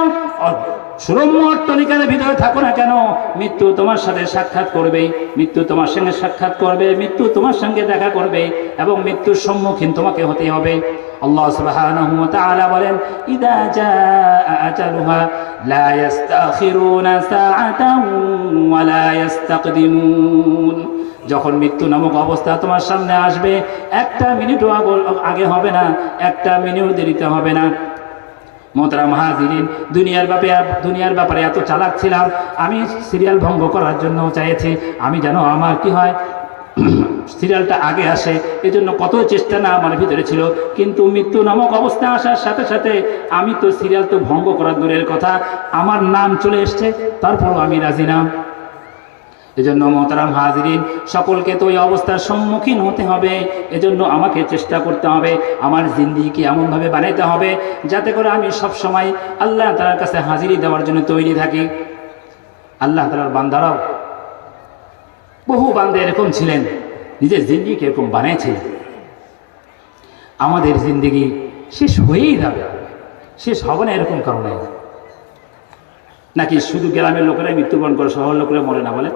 সুরম্য অট্টালিকার ভিতরে থাকো না কেন, মৃত্যু তোমার সাথে সাক্ষাৎ করবে, মৃত্যু তোমার সঙ্গে সাক্ষাৎ করবে, মৃত্যু তোমার সঙ্গে দেখা করবে এবং মৃত্যুর সম্মুখীন তোমাকে হতে হবে। আল্লাহ সুবহানাহু ওয়া তাআলা বলেন, ইযা জাআ আজালুহা লা ইস্তাখিরুনা সাআতান ওয়া লা ইস্তাকদিমুন, যখন মৃত্যু নামক অবস্থা তোমার সামনে আসবে, একটা মিনিটও আগে হবে না, একটা মিনিটও দেরিতে হবে না। মোহতারাম হাজিরিন, দুনিয়ার ব্যাপারে এত চালাক ছিলাম, আমি সিরিয়াল ভঙ্গ করার জন্য চাইছি, আমি যেন আমার কি হয় সিরিয়ালটা আগে আসে, এজন্য কত চেষ্টা না আমার ভিতরে ছিল। কিন্তু মৃত্যু নামক অবস্থা আসার সাথে সাথে আমি তো সিরিয়াল তো ভঙ্গ করার দূরের কথা, আমার নাম চলে এসছে, তারপরও আমি রাজি না। এজন্য মোহতারাম হাজিরিন, সকলকে তো ওই অবস্থার সম্মুখীন হতে হবে, এজন্য আমাকে চেষ্টা করতে হবে, আমার জিন্দেগিকে এমনভাবে বানাইতে হবে যাতে করে আমি সব সময় আল্লাহ তাআলার কাছে হাজিরি দেওয়ার জন্য তৈরি থাকি। আল্লাহ তাআলার বান্দারাও, বহু বান্দা এরকম ছিলেন, নিজের জিন্দেগিকে এরকম বানিয়েছিলেন। আমাদের জিন্দেগি শেষ হয়েই যাবে, শেষ হবে না এরকম কারণে নাকি শুধু গ্রামের লোকেরাই মৃত্যুবরণ করে, শহর লোকেরা মরে না? বলে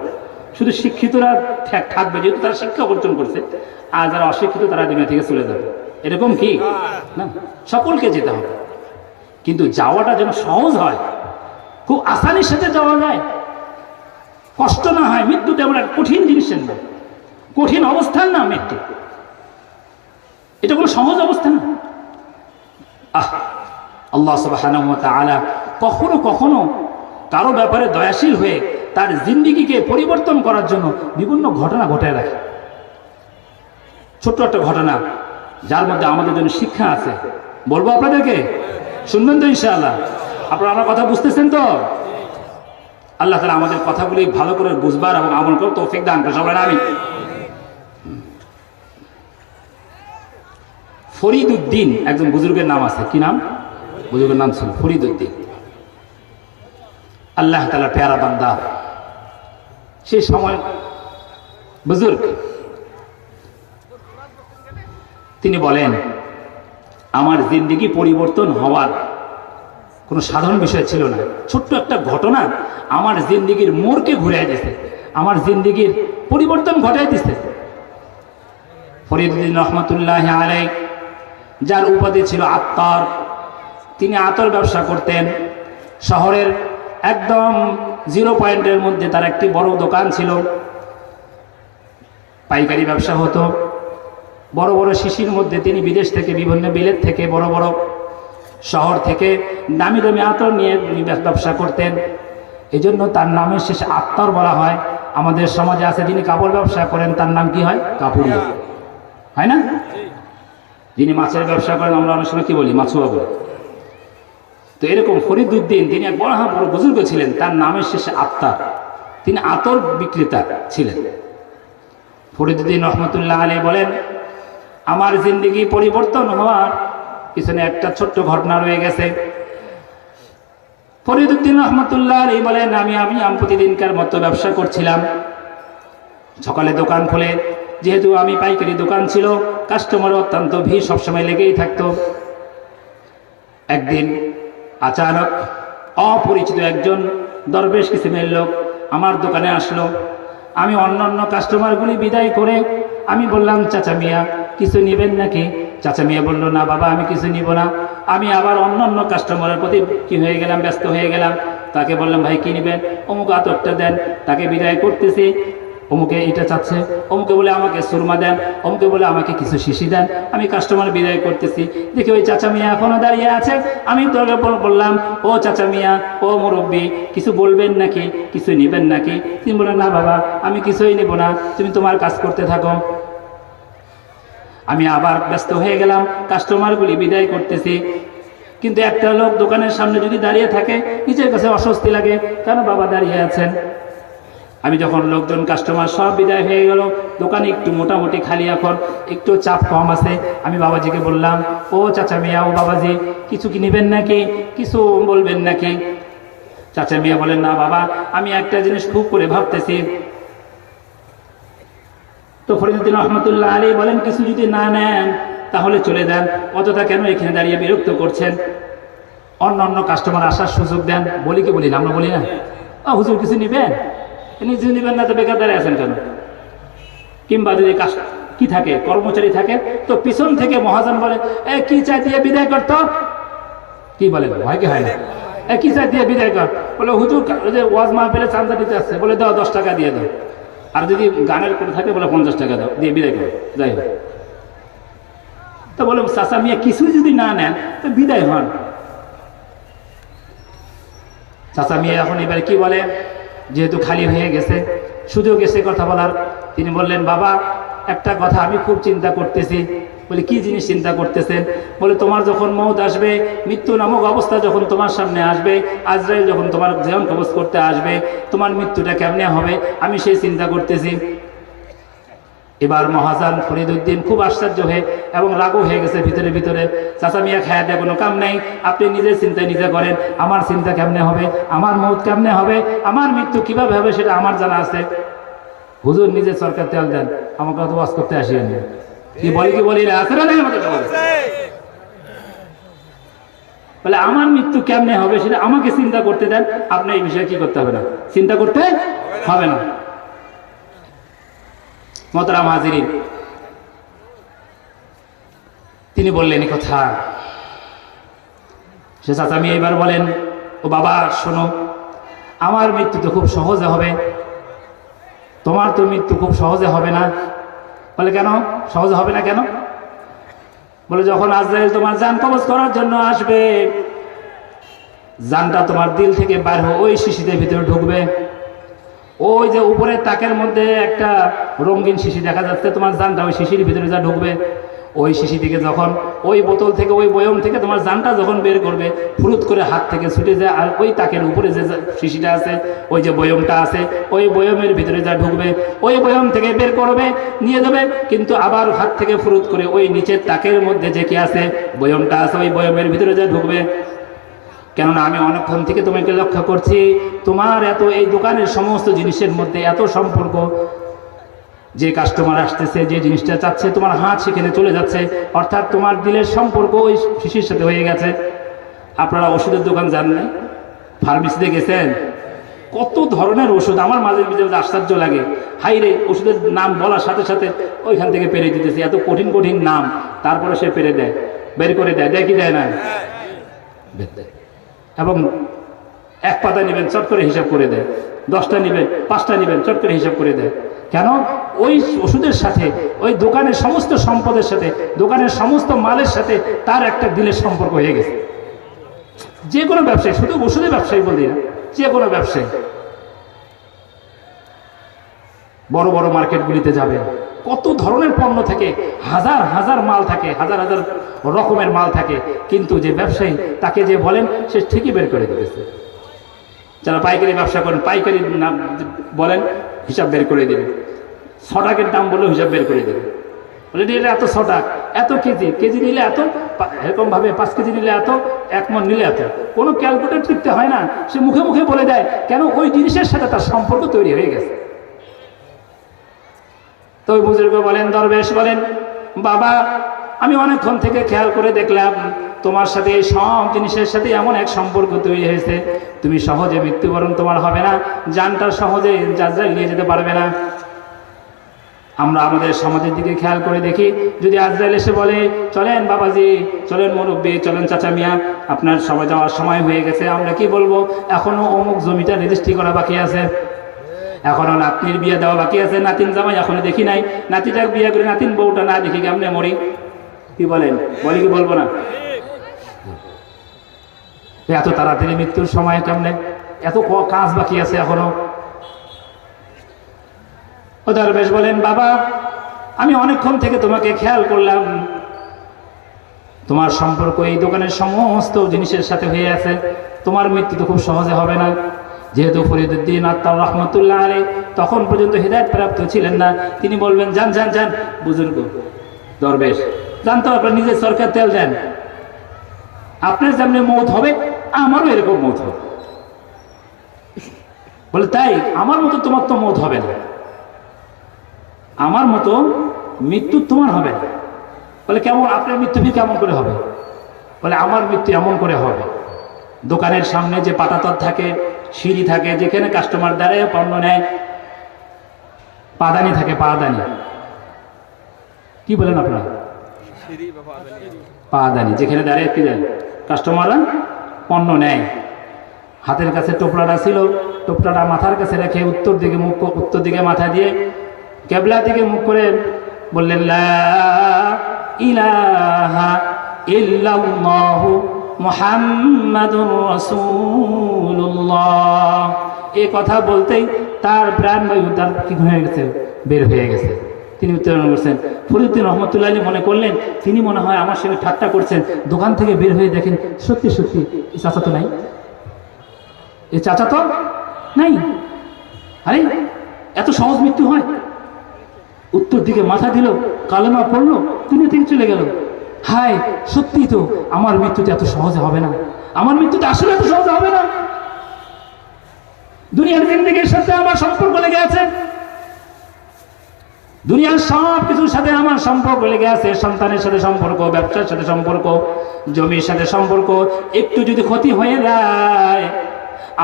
শুধু শিক্ষিতরা থাকবে, যেহেতু তারা শিক্ষা অর্জন করছে, আর যারা অশিক্ষিত তারা দুনিয়া থেকে চলে যাবে, এরকম কি না? সকলকে যেতে হবে, কিন্তু যাওয়াটা যেন সহজ হয়, খুব আসানির সাথে যাওয়া যায়, কষ্ট না হয়। মৃত্যু তেমন একটা কঠিন জিনিস না, কঠিন অবস্থান না মৃত্যু, এটা কোনো সহজ অবস্থা না। আল্লাহ সুবহানাহু ওয়া তাআলা কখনো কখনো কারো ব্যাপারে দয়াশীল হয়ে তার জিন্দেগিকে পরিবর্তন করার জন্য বিভিন্ন ঘটনা ঘটায় রাখে। ছোট্ট একটা ঘটনা যার মধ্যে আমাদের জন্য শিক্ষা আছে, বলবো আপনাদেরকে, শুনবেন তো ইনশাআল্লাহ? আপনারা আমার কথা বুঝতেছেন তো? আল্লাহ তাআলা আমাদের কথাগুলি ভালো করে বুঝবার এবং আমল করার তৌফিক দান করে সবাই। আমি ফরিদ উদ্দিন একজন বুজুর্গের নাম আছে, কি নাম? বুজুর্গের নাম ছিল ফরিদ উদ্দিন। আল্লাহ তাআলা প্যারা বান্দা, সেই সময় বুজুর্গ, তিনি বলেন আমার জিন্দেগি পরিবর্তন হওয়ার কোনো সাধারণ বিষয় ছিল না। ছোট্ট একটা ঘটনা আমার জিন্দেগির মোড়কে ঘুরাই দিছে, আমার জিন্দেগির পরিবর্তন ঘটাই দিছে। ফরিদুদ্দিন রহমতুল্লাহ আলাইহি, যার উপাধি ছিল আত্তার, তিনি আতর ব্যবসা করতেন। শহরের একদম 0 পয়েন্টের মধ্যে তার একটি বড় দোকান ছিল, পাইকারি ব্যবসা হতো। বড় বড় শিশির মধ্যে তিনি বিদেশ থেকে, বিভিন্ন বিলেত থেকে, বড় বড় শহর থেকে দামি দামি আতর নিয়ে ব্যবসা করতেন। এই জন্য তার নামের শেষে আত্তর বলা হয়। আমাদের সমাজে আছে যিনি কাপড় ব্যবসা করেন, তার নাম কি হয়? কাপুরি, হয় না? যিনি মাছের ব্যবসা করেন আমরা অনেক সময় কি বলি? মাছুয়া বলি। তো এরকম ফরিদ উদ্দিন, তিনি এক বড় বুজুর্গ ছিলেন, তার নামের শেষে আত্তার, তিনি আতর বিক্রেতা ছিলেন। ফরিদ উদ্দিন রহমতুল্লাহ আলাইহি বলেন আমার জিন্দেগি পরিবর্তন হওয়ার পিছনে একটা ছোট্ট ঘটনা রয়ে গেছে। ফরিদ উদ্দিন রহমতুল্লাহ আলাইহি বলেন আমি প্রতিদিনকার মতো ব্যবসা করছিলাম। সকালে দোকান খুলে, যেহেতু আমি পাইকারি দোকান ছিল, কাস্টমার অত্যন্ত ভিড় সবসময় লেগেই থাকতো। একদিন আচানক অপরিচিত একজন দরবেশ কিসিমের লোক আমার দোকানে আসলো। আমি অন্যান্য কাস্টমারগুলি বিদায় করে আমি বললাম চাচা মিয়া কিছু নিবেন নাকি? চাচা মিয়া বলল না বাবা আমি কিছু নিব না। আমি আবার অন্যান্য কাস্টমারের প্রতি কি হয়ে গেলাম, ব্যস্ত হয়ে গেলাম। তাকে বললাম ভাই কি নিবেন? অমুক আতরটা দেন। তাকে বিদায় করতেছি, অমুকে এটা চাচ্ছে, অমুকে বলে আমাকে সুরমা দেন, অমুকে বলে আমাকে কিছু শিশি দেন। আমি কাস্টমার বিদায় করতেছি, দেখি ওই চাচা মিয়া এখনো দাঁড়িয়ে আছে। আমি তোকে বললাম ও চাচা মিয়া, ও মুরব্বী, কিছু বলবেন নাকি, কিছু নেবেন নাকি? তিনি বললেন না বাবা আমি কিছুই নেব না, তুমি তোমার কাজ করতে থাকো। আমি আবার ব্যস্ত হয়ে গেলাম, কাস্টমারগুলি বিদায় করতেছি। কিন্তু একটা লোক দোকানের সামনে যদি দাঁড়িয়ে থাকে নিজের কাছে অস্বস্তি লাগে, কেন বাবা দাঁড়িয়ে আছেন? আমি যখন লোকজন কাস্টমার সব বিদায় হয়ে গেল, দোকানে একটু মোটামুটি খালি, এখন একটু চাপ কম আছে। আমি বাবাজিকে বললাম ও চাচা মিয়া, ও বাবাজি কিছু কি নেবেন নাকি, কিছু বলবেন নাকি? চাচা মিয়া বলেন না বাবা আমি একটা জিনিস খুব করে ভাবতেছি। তো ফরিদুদ্দিন রহমতুল্লাহ আলাইহি বলেন কিছু যদি না নেন তাহলে চলে যান, অযথা কেন এখানে দাঁড়িয়ে বিরক্ত করছেন? অন্য কাস্টমার আসার সুযোগ দেন। বলি কি বলি না? আমরা বলি না হুজুর কিছু নিবেন, নিজে নিবেন না তো বেকার দাঁড়িয়ে আছেন কেন? কিংবা যদি কি থাকে, কর্মচারী থাকে, তো পিছন থেকে মহাজন বলে কি চাই দিয়ে বিদায় করতো, কি বলেন হয় কি হয় না? কি চাই দিয়ে বিদায় কর, বলে হুজুর যে ওয়াজ মাহফিলে চান্দা দিতে আসছে, বলে দাও 10 টাকা দিয়ে দাও। আর যদি গানের করে থাকে বলে 50 টাকা দাও, দিয়ে বিদায় করো, যাই হোক। তো বলে চাচা মিয়া কিছু যদি না নেন তো বিদায় হন। চাচা মিয়া এখন এবার কি বলে, যেহেতু খালি হয়ে গেছে, সুযোগ এসে কথা বলার, তিনি বললেন বাবা একটা কথা আমি খুব চিন্তা করতেছি। বলে কি জিনিস চিন্তা করতেছেন? বলে তোমার যখন মওত আসবে, মৃত্যু নামক অবস্থা যখন তোমার সামনে আসবে, আজরাইল যখন তোমার জীবন কবজ করতে আসবে, তোমার মৃত্যুটা কেমনে হবে আমি সেই চিন্তা করতেছি। এবার মহাজান ফরিদ উদ্দিন খুব আশ্চর্য হয়ে এবং রাগও হয়ে গেছে ভিতরে ভিতরে। চাচা মিয়া খায়া দেয় কোনো কাম নেই, আপনি নিজের চিন্তা নিজে করেন, আমার চিন্তা কেমনে হবে, আমার মওত কেমনে হবে, আমার মৃত্যু কিভাবে হবে সেটা আমার জানা আছে। হুজুর নিজে সরকার তেল দেন, আমাকে অত ওয়াজ করতে আসিনি। কি বলি না আছে না? বলে আমার মৃত্যু কেমনে হবে সেটা আমাকে চিন্তা করতে দেন, আপনি এই বিষয়ে কি করতে হবে না, চিন্তা করতে হবে না। মোহতারাম হাজিরিন, তিনি বললেন এই কথা। সে চাচা মিয়া এবার বলেন ও বাবা শোনো, আমার মৃত্যু তো খুব সহজে হবে, তোমার তো মৃত্যু খুব সহজে হবে না। বলে কেন সহজ হবে না কেন? বলে যখন আজরাইল তোমার জান কবজ করার জন্য আসবে, জানটা তোমার দিল থেকে বাইর হয়ে ওই শিশিদের ভিতরে ঢুকবে। ওই যে উপরে তাকের মধ্যে একটা রঙিন শিশি দেখা যাচ্ছে, তোমার জানটা ওই শিশির ভিতরে যা ঢুকবে, ওই শিশি থেকে যখন ওই বোতল থেকে ওই বয়ম থেকে তোমার জানটা যখন বের করবে, ফুরুত করে হাত থেকে ছুটে যায় আর ওই তাকের উপরে যে শিশিটা আছে, ওই যে বয়মটা আছে, ওই বয়মের ভিতরে যা ঢুকবে, ওই বয়ম থেকে বের করবে নিয়ে যাবে, কিন্তু আবার হাত থেকে ফুরুত করে ওই নিচের তাকের মধ্যে যে কি আছে বয়মটা আছে, ওই বয়মের ভিতরে যা ঢুকবে। কেননা আমি অনেকক্ষণ থেকে তোমাকে লক্ষ্য করছি, তোমার এত এই দোকানের সমস্ত জিনিসের মধ্যে এত সম্পর্ক, যে কাস্টমার আসতেছে যে জিনিসটা চাচ্ছে তোমার হাত সেখানে চলে যাচ্ছে, অর্থাৎ তোমার দিলের সম্পর্ক ওই শিশির সাথে হয়ে গেছে। আপনারা ওষুধের দোকান যান না, ফার্মেসিতে গেছেন, কত ধরনের ওষুধ, আমার মাঝে মাঝে আশ্চর্য লাগে, হাই রে ওষুধের নাম বলার সাথে সাথে ওইখান থেকে পেরে দিতেছে, এত কঠিন কঠিন নাম, তারপরে সে পেরে দেয়, বের করে দেয়, দেয় কি দেয় না, এবং এক পাতা নেবেন চট করে হিসাব করে দেয়, 10টা নেবেন 5টা নেবেন চট করে হিসাব করে দেয়। কেন? ওই ওষুধের সাথে ওই দোকানের সমস্ত সম্পদের সাথে দোকানের সমস্ত মালের সাথে তার একটা দিলের সম্পর্ক হয়ে গেছে। যে কোনো ব্যবসায়ী, শুধু ওষুধের ব্যবসায়ী বলি না, যে কোনো ব্যবসায়ী বড় বড় মার্কেটগুলিতে যাবে, কত ধরনের পণ্য থাকে, হাজার হাজার মাল থাকে, হাজার হাজার রকমের মাল থাকে, কিন্তু যে ব্যবসায়ী তাকে যে বলেন সে ঠিকই বের করে দিতেছে। যারা পাইকারি ব্যবসা করেন, পাইকারি নাম বলেন, হিসাব বের করে দেবে, 6 টাকার দাম বলেও হিসাব বের করে দেবে, বলে নিলে এত 6 টাকা, এত কেজি, কেজি নিলে এত, এরকম ভাবে 5 কেজি নিলে এত, 1 মণ নিলে এত, কোনো ক্যালকুলেট করতে হয় না, সে মুখে মুখে বলে দেয়। কেন? ওই জিনিসের সাথে তার সম্পর্ক তৈরি হয়ে গেছে। তো ওই বুজুর্গ বলেন, দরবেশ বলেন, বাবা আমি অনেকক্ষণ থেকে খেয়াল করে দেখলাম তোমার সাথে সব জিনিসের সাথে এমন এক সম্পর্ক তৈরি হয়েছে, তুমি সহজে মৃত্যুবরণ তোমার হবে না, জানটা সহজে আজরাইল নিয়ে যেতে পারবে না। আমরা আমাদের সমাজের দিকে খেয়াল করে দেখি, যদি আজরাইল এসে বলে চলেন বাবাজি, চলেন মুরব্বী, চলেন চাচা মিয়া, আপনার সবাই যাওয়ার সময় হয়ে গেছে, আমরা কি বলবো? এখনো অমুক জমিটা রেজিস্ট্রি করা বাকি আছে, এখনো নাতনির বিয়ে দেওয়া বাকি আছে, নাতিন জামাই এখনো দেখি নাই, নাতিটার বিয়ে করে নাতিন বউটা না দেখি কেমনে মরি। কি বলেন? বলি কি বলবো না? এত তাড়াতাড়ি মৃত্যুর সময় কেমনে? এত কাজ বাকি আছে এখনো। ও দরবেশ বলেন, বাবা আমি অনেকক্ষণ থেকে তোমাকে খেয়াল করলাম, তোমার সম্পর্ক এই দোকানের সমস্ত জিনিসের সাথে হয়ে আছে, তোমার মৃত্যু তো খুব সহজে হবে না। যেহেতু ফরিদউদ্দিন আত্তার রহমতুল্লাহ আলাইহি তখন পর্যন্ত হিদায়াত প্রাপ্ত ছিলেন না, তিনি বলবেন যান যান যান বুজুর্গ দরবেশ, যান তো আপনার নিজের সরকার তেল দেন, আপনার যেমনি মৌত হবে আমারও এরকম মৌত হবে। বলে তাই? আমার মতো তোমার তো মৌত হবে না, আমার মতো মৃত্যু তোমার হবে না। বলে কেমন? আপনার মৃত্যু কেমন করে হবে? বলে আমার মৃত্যু এমন করে হবে, দোকানের সামনে যে পাটাতর থাকে, সিঁড়ি থাকে, যেখানে কাস্টমার দাঁড়ায় পণ্য নেয়, পাদানি থাকে, পাদানি, কি বলেন আপনারা? পাদানি, যেখানে দাঁড়িয়ে কি যায় কাস্টমাররা পণ্য নেয়, হাতের কাছে টোপলাটা ছিল, টোপলাটা মাথার কাছে রেখে উত্তর দিকে মুখ, উত্তর দিকে মাথা দিয়ে কেবলা দিকে মুখ করে বললেন লা ইলাহা ইল্লাল্লাহু মুহাম্মাদুর রাসূলুল্লাহ। এই কথা বলতেই তার প্রাণ বায়ু তার কি হয়ে গেছে, বের হয়ে গেছে। তিনি উচ্চারণ করছেন। ফরিদউদ্দিন রহমতুল্লাহ আলাইহি মনে করলেন তিনি মনে হয় আমার সঙ্গে ঠাট্টা করছেন, দোকান থেকে বের হয়ে দেখেন সত্যি সত্যি এই চাচা তো নাই, এই চাচা তো নাই, আরে এত সহজ মৃত্যু হয়? উত্তর দিকে মাথা দিল, কালেমা পড়লো, দুনিয়া থেকে চলে গেল। হায়, সত্যি তো আমার মৃত্যুতে এত সহজে হবে না, আমার মৃত্যুতে আসলে এত সহজে হবে না। দুনিয়ার জিন্দেগির সাথে আমার সম্পর্ক লেগে আছে, দুনিয়ার সব কিছুর সাথে আমার সম্পর্ক লেগে আছে, সন্তানের সাথে সম্পর্ক, ব্যবসার সাথে সম্পর্ক, জমির সাথে সম্পর্ক। একটু যদি ক্ষতি হয়ে যায়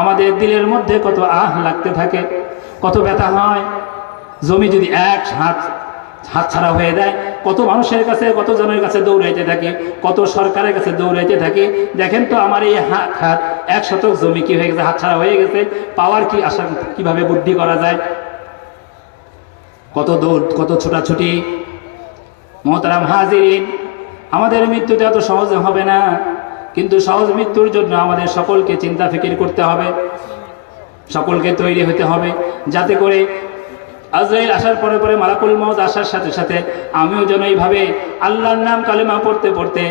আমাদের দিলের মধ্যে কত আহ লাগতে থাকে, কত ব্যথা হয়। জমি যদি এক হাত ছাড়া হয়ে যায়, কত মানুষের কাছে, কত জনের কাছে দৌড়াইতে থাকি, কত সরকারের কাছে দৌড়াইতে থাকি। দেখেন তো আমার এই হাত 1 শতক জমি কি হয়ে গেছে, হাত ছাড়া হয়ে গেছে, পাওয়ার কি আশা, কিভাবে বুদ্ধি করা যায়, কত দৌড়, কত ছোটাছুটি, মোহতারাম হাজিরিন, আমাদের মৃত্যুতে এত সহজে হবে না, কিন্তু সহজ মৃত্যুর জন্য আমাদের সকলকে চিন্তা ফিকির করতে হবে, সকলকে তৈরি হতে হবে, যাতে করে আজরাইল আসার পরে পরে মালাকুল মউত আসার সাথে সাথে আমিও যেন এইভাবে আল্লাহর নাম কালেমা পড়তে পড়তে,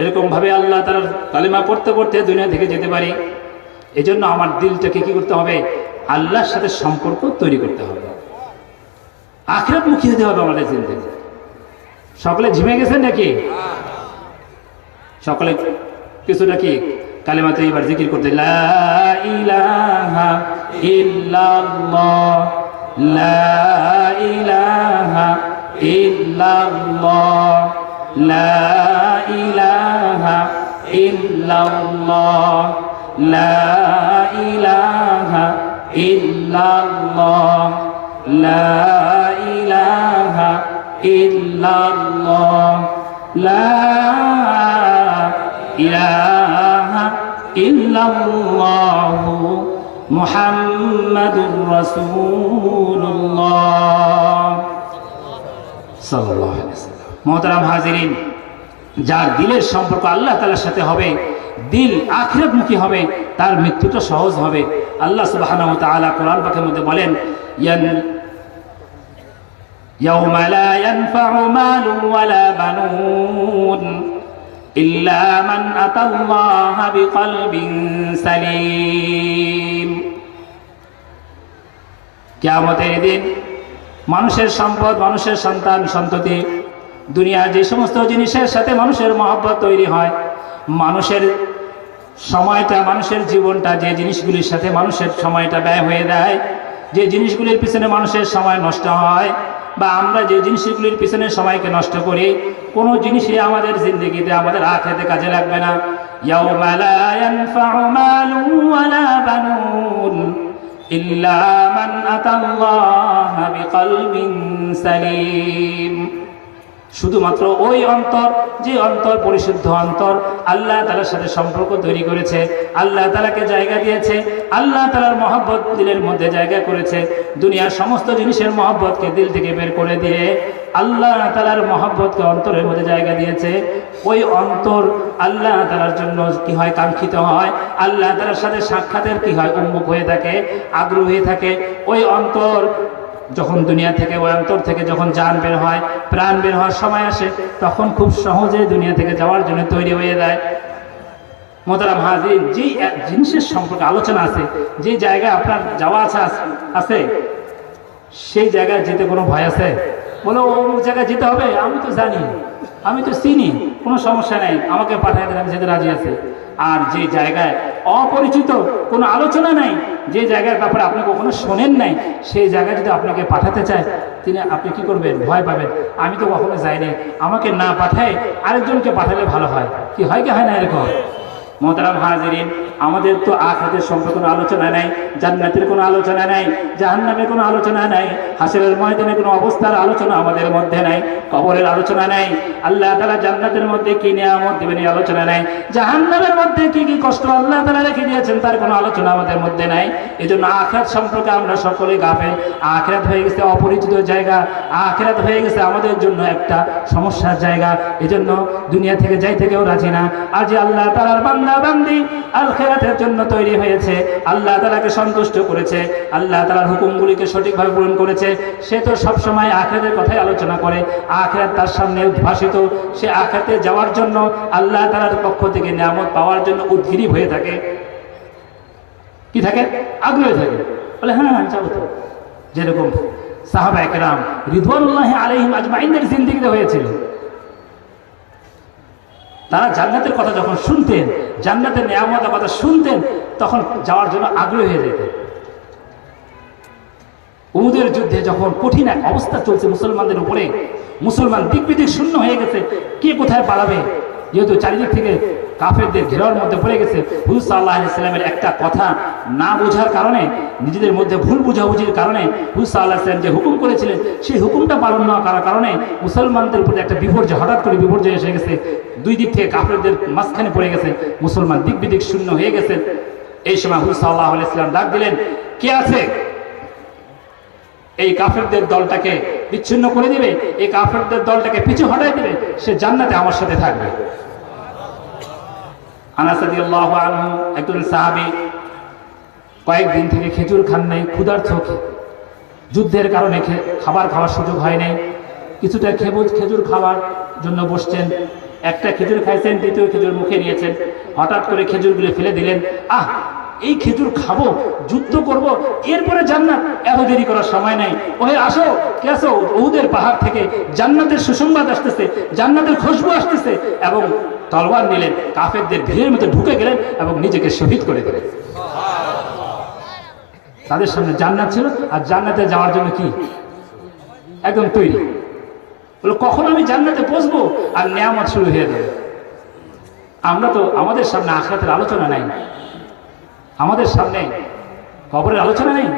এরকমভাবে আল্লাহ তাআলার কালেমা পড়তে পড়তে দুনিয়া থেকে যেতে পারি। এজন্য আমার দিলটাকে কি করতে হবে? আল্লাহর সাথে সম্পর্ক তৈরি করতে হবে, আখিরাতমুখী হতে হবে আমাদের জিন্দেগি। সকলে ঝিমে গেছেন নাকি? সকলে কিছুটা কি কালেমাতে এবার জিকির করতে, লা ইলাহা ইল্লাল্লাহ, লা ইলাহা ইল্লাল্লাহ, লা ইলাহা ইল্লাল্লাহ, লা ইলাহা ইল্লাল্লাহ, লা ইলাহা ইল্লাল্লাহ, লা ইলাহা ইল্লাল্লাহ মুহাম্মাদুর রাসূলুল্লাহ সাল্লাল্লাহু আলাইহি ওয়াসাল্লাম। মুহতারাম হাজিরিন, যার দিলের সম্পর্ক আল্লাহ তাআলার সাথে হবে, দিল আখিরাতমুখী হবে, তার মৃত্যুটা সহজ হবে। আল্লাহ সুবহানাহু ওয়া তাআলা কোরআন পাকের মধ্যে বলেন, ইয়াউমা লা ইয়ানফাউ মালুন ওয়ালা বানুন ইল্লা মান আতাল্লাহা বিকলবিন সালিম। কিয়ামতের দিন মানুষের সম্পদ, মানুষের সন্তান সন্ততি, দুনিয়ার যে সমস্ত জিনিসের সাথে মানুষের মহব্বত তৈরি হয়, মানুষের সময়টা, মানুষের জীবনটা, যে জিনিসগুলির সাথে মানুষের সময়টা ব্যয় হয়ে যায়, যে জিনিসগুলির পিছনে মানুষের সময় নষ্ট হয়, বা আমরা যে জিনিসগুলির পিছনে সময়কে নষ্ট করি, কোনো জিনিসই আমাদের জিন্দেগিতে, আমাদের আখিরাতে কাজে লাগবে না। ইয়াউমা লা ইয়ানফাউ মালুন ওয়ালা বানুন ইল্লা মান আতাল্লাহা বিকলবিন সালিম। শুধুমাত্র ওই অন্তর, যে অন্তর পরিশুদ্ধ অন্তর, আল্লাহ তাআলার সাথে সম্পর্ক তৈরি করেছে, আল্লাহ তাআলাকে জায়গা দিয়েছে, আল্লাহ তাআলার মহব্বত দিলের মধ্যে জায়গা করেছে, দুনিয়ার সমস্ত জিনিসের মহব্বতকে দিল থেকে বের করে দিয়ে আল্লাহ তাআলার মহব্বতকে অন্তরের মধ্যে জায়গা দিয়েছে। ওই অন্তর আল্লাহ তাআলার জন্য কি হয়? কাঙ্ক্ষিত হয়। আল্লাহ তাআলার সাথে সাক্ষাতের কি হয়? উন্মুখ হয়ে থাকে, আগ্রহী থাকে। ওই অন্তর যখন দুনিয়া থেকে, ওই অন্তর থেকে যখন জান বের হয়, প্রাণ বের হওয়ার সময় আসে, তখন খুব সহজে দুনিয়া থেকে যাওয়ার জন্য তৈরি হয়ে যায়। মোহতারাম হাজিরিন, যে জিনিসের সম্পর্কে আলোচনা আছে, যে জায়গায় আপনার যাওয়া আছে, সেই জায়গায় যেতে কোনো ভয় আছে? বলো অমুক জায়গায় যেতে হবে, আমি তো জানি, আমি তো চিনি, কোনো সমস্যা নাই, আমাকে পাঠিয়ে দেন, আমি যেতে রাজি আছি। আর যে জায়গায় অপরিচিত, কোনো আলোচনা নাই, যে জায়গার ব্যাপারে আপনি কখনো শোনেন নাই, সেই জায়গায় যদি আপনাকে পাঠাতে চায়, আপনি কি করবেন? ভয় পাবেন। আমি তো কখনো যাইনি, আমাকে না পাঠায় আরেকজনকে পাঠালে ভালো হয়। কি হয়, কি হয় না এরকম? মোহতারাম হাজিরিন, আমাদের তো আখিরাতের সম্পর্কে কোনো আলোচনা নাই, জান্নাতের কোনো আলোচনা নাই, জাহান্নামের কোনো আলোচনা নাই, হাসরের ময়দানে কোনো অবস্থার আলোচনা আমাদের মধ্যে নাই, কবরের আলোচনা নাই, আল্লাহ তাআলা জান্নাতের মধ্যে কি নিয়ামত দিবেন এই আলোচনা নাই, জাহান্নামের মধ্যে কি কি কষ্ট আল্লাহ তাআলা রেখে দিয়েছেন তার কোনো আলোচনা আমাদের মধ্যে নাই। এজন্য আখিরাত সম্পর্কে আমরা সকলে গাফেল। আখিরাত হয়ে গেছে অপরিচিত জায়গা, আখিরাত হয়ে গেছে আমাদের জন্য একটা সমস্যার জায়গা। এজন্য দুনিয়া থেকে যাইতে কেউ রাজি না। আর যে আল্লাহ তাআলার বান্দা বান্দি আখিরাতের জন্য তৈরি হয়েছে, আল্লাহ তাআলাকে সন্তুষ্ট করেছে, আল্লাহ তাআলার হুকুমগুলিকে সঠিকভাবে পূরণ করেছে, সে তো সব সময় আখিরাতের কথাই আলোচনা করে। আখিরাত তার সামনে উদ্ভাসিত, সে আখিরাতে যাওয়ার জন্য, আল্লাহ তাআলার পক্ষ থেকে নিয়ামত পাওয়ার জন্য উদ্গ্রীব হয়ে থাকে। কি থাকে? আগ্রহী থাকে, বলে হ্যাঁ যাবো তো। যেরকম সাহাবায়ে কেরাম রিদওয়ানুল্লাহি আলাইহিম আজমাইনদের জিন্দেগিতে হয়েছিল, তারা জান্নাতের কথা যখন শুনতেন, জান্নাতের নিয়ামতের কথা শুনতেন, তখন যাওয়ার জন্য আগ্রহী হয়ে যেতেন। উহুদের যুদ্ধে যখন কঠিন এক অবস্থা চলছে মুসলমানদের উপরে, মুসলমান দিক বিদিক শূন্য হয়ে গেছে, কে কোথায় পালাবে, যেহেতু চারিদিক থেকে কাফেরদের ঘেরাওয়ার মধ্যে পড়ে গেছে। হুজুর সাল্লাল্লাহু আলাইহি ওয়াসাল্লামের একটা কথা না বোঝার কারণে, নিজেদের মধ্যে ভুল বুঝাবুঝির কারণে হুজুর সাল্লাল্লাহু আলাইহি ওয়াসাল্লাম যে হুকুম করেছিলেন, সেই হুকুমটা পালন না করার কারণে মুসলমানদের প্রতি একটা বিপর্যয়, হঠাৎ করে বিপর্যয় এসে গেছে। দুই দিক থেকে কাফেরদের মাঝখানে পড়ে গেছে, মুসলমান দিক বিদিক শূন্য হয়ে গেছে। এই সময় হুজুর সাল্লাল্লাহু আলাইহি ওয়াসাল্লাম ডাক দিলেন, কে আছে এই কাফেরদের দলটাকে বিচ্ছিন্ন করে দিবে, এই কাফেরদের দলটাকে পিছু হটাই দিবে, সে জান্নাতে আমার সাথে থাকবে। আনাস রাদিয়াল্লাহু আনহু একজন সাহাবী, কয়েকদিন থেকে খেজুর খান নাই, ক্ষুধার্ত, যুদ্ধের কারণে খাবার খাওয়ার সুযোগ হয় নাই। কিছুটা খেজুর খাওয়ার জন্য বসছেন, একটা খেজুর খাইছেন, দ্বিতীয় খেজুর মুখে নিয়েছেন, হঠাৎ করে খেজুরগুলো ফেলে দিলেন। এই খেজুর খাবো, যুদ্ধ করব, এরপরে জান্নাত, এত দেরি করার সময় নাই। ওহে আসো, কে আসো, উহুদের পাহাড় থেকে জান্নাতের সুসংবাদ আসতেছে, জান্নাতের খুশবু আসতেছে, এবং তলোয়ার নিলেন, কাফেরদের ভিড়ের মধ্যে ঢুকে গেলেন এবং নিজেকে শহীদ করে দিলেন। তাদের সামনে জান্নাত ছিল, আর জান্নাতে যাওয়ার জন্য কি একদম তৈরি। বলো কখন আমি জান্নাতে পৌঁছবো আর নিয়ামত শুরু হয়ে যাবে। আমরা তো, আমাদের সামনে আখিরাতের আলোচনা নাই, আমাদের সামনে কবরের আলোচনা নেই।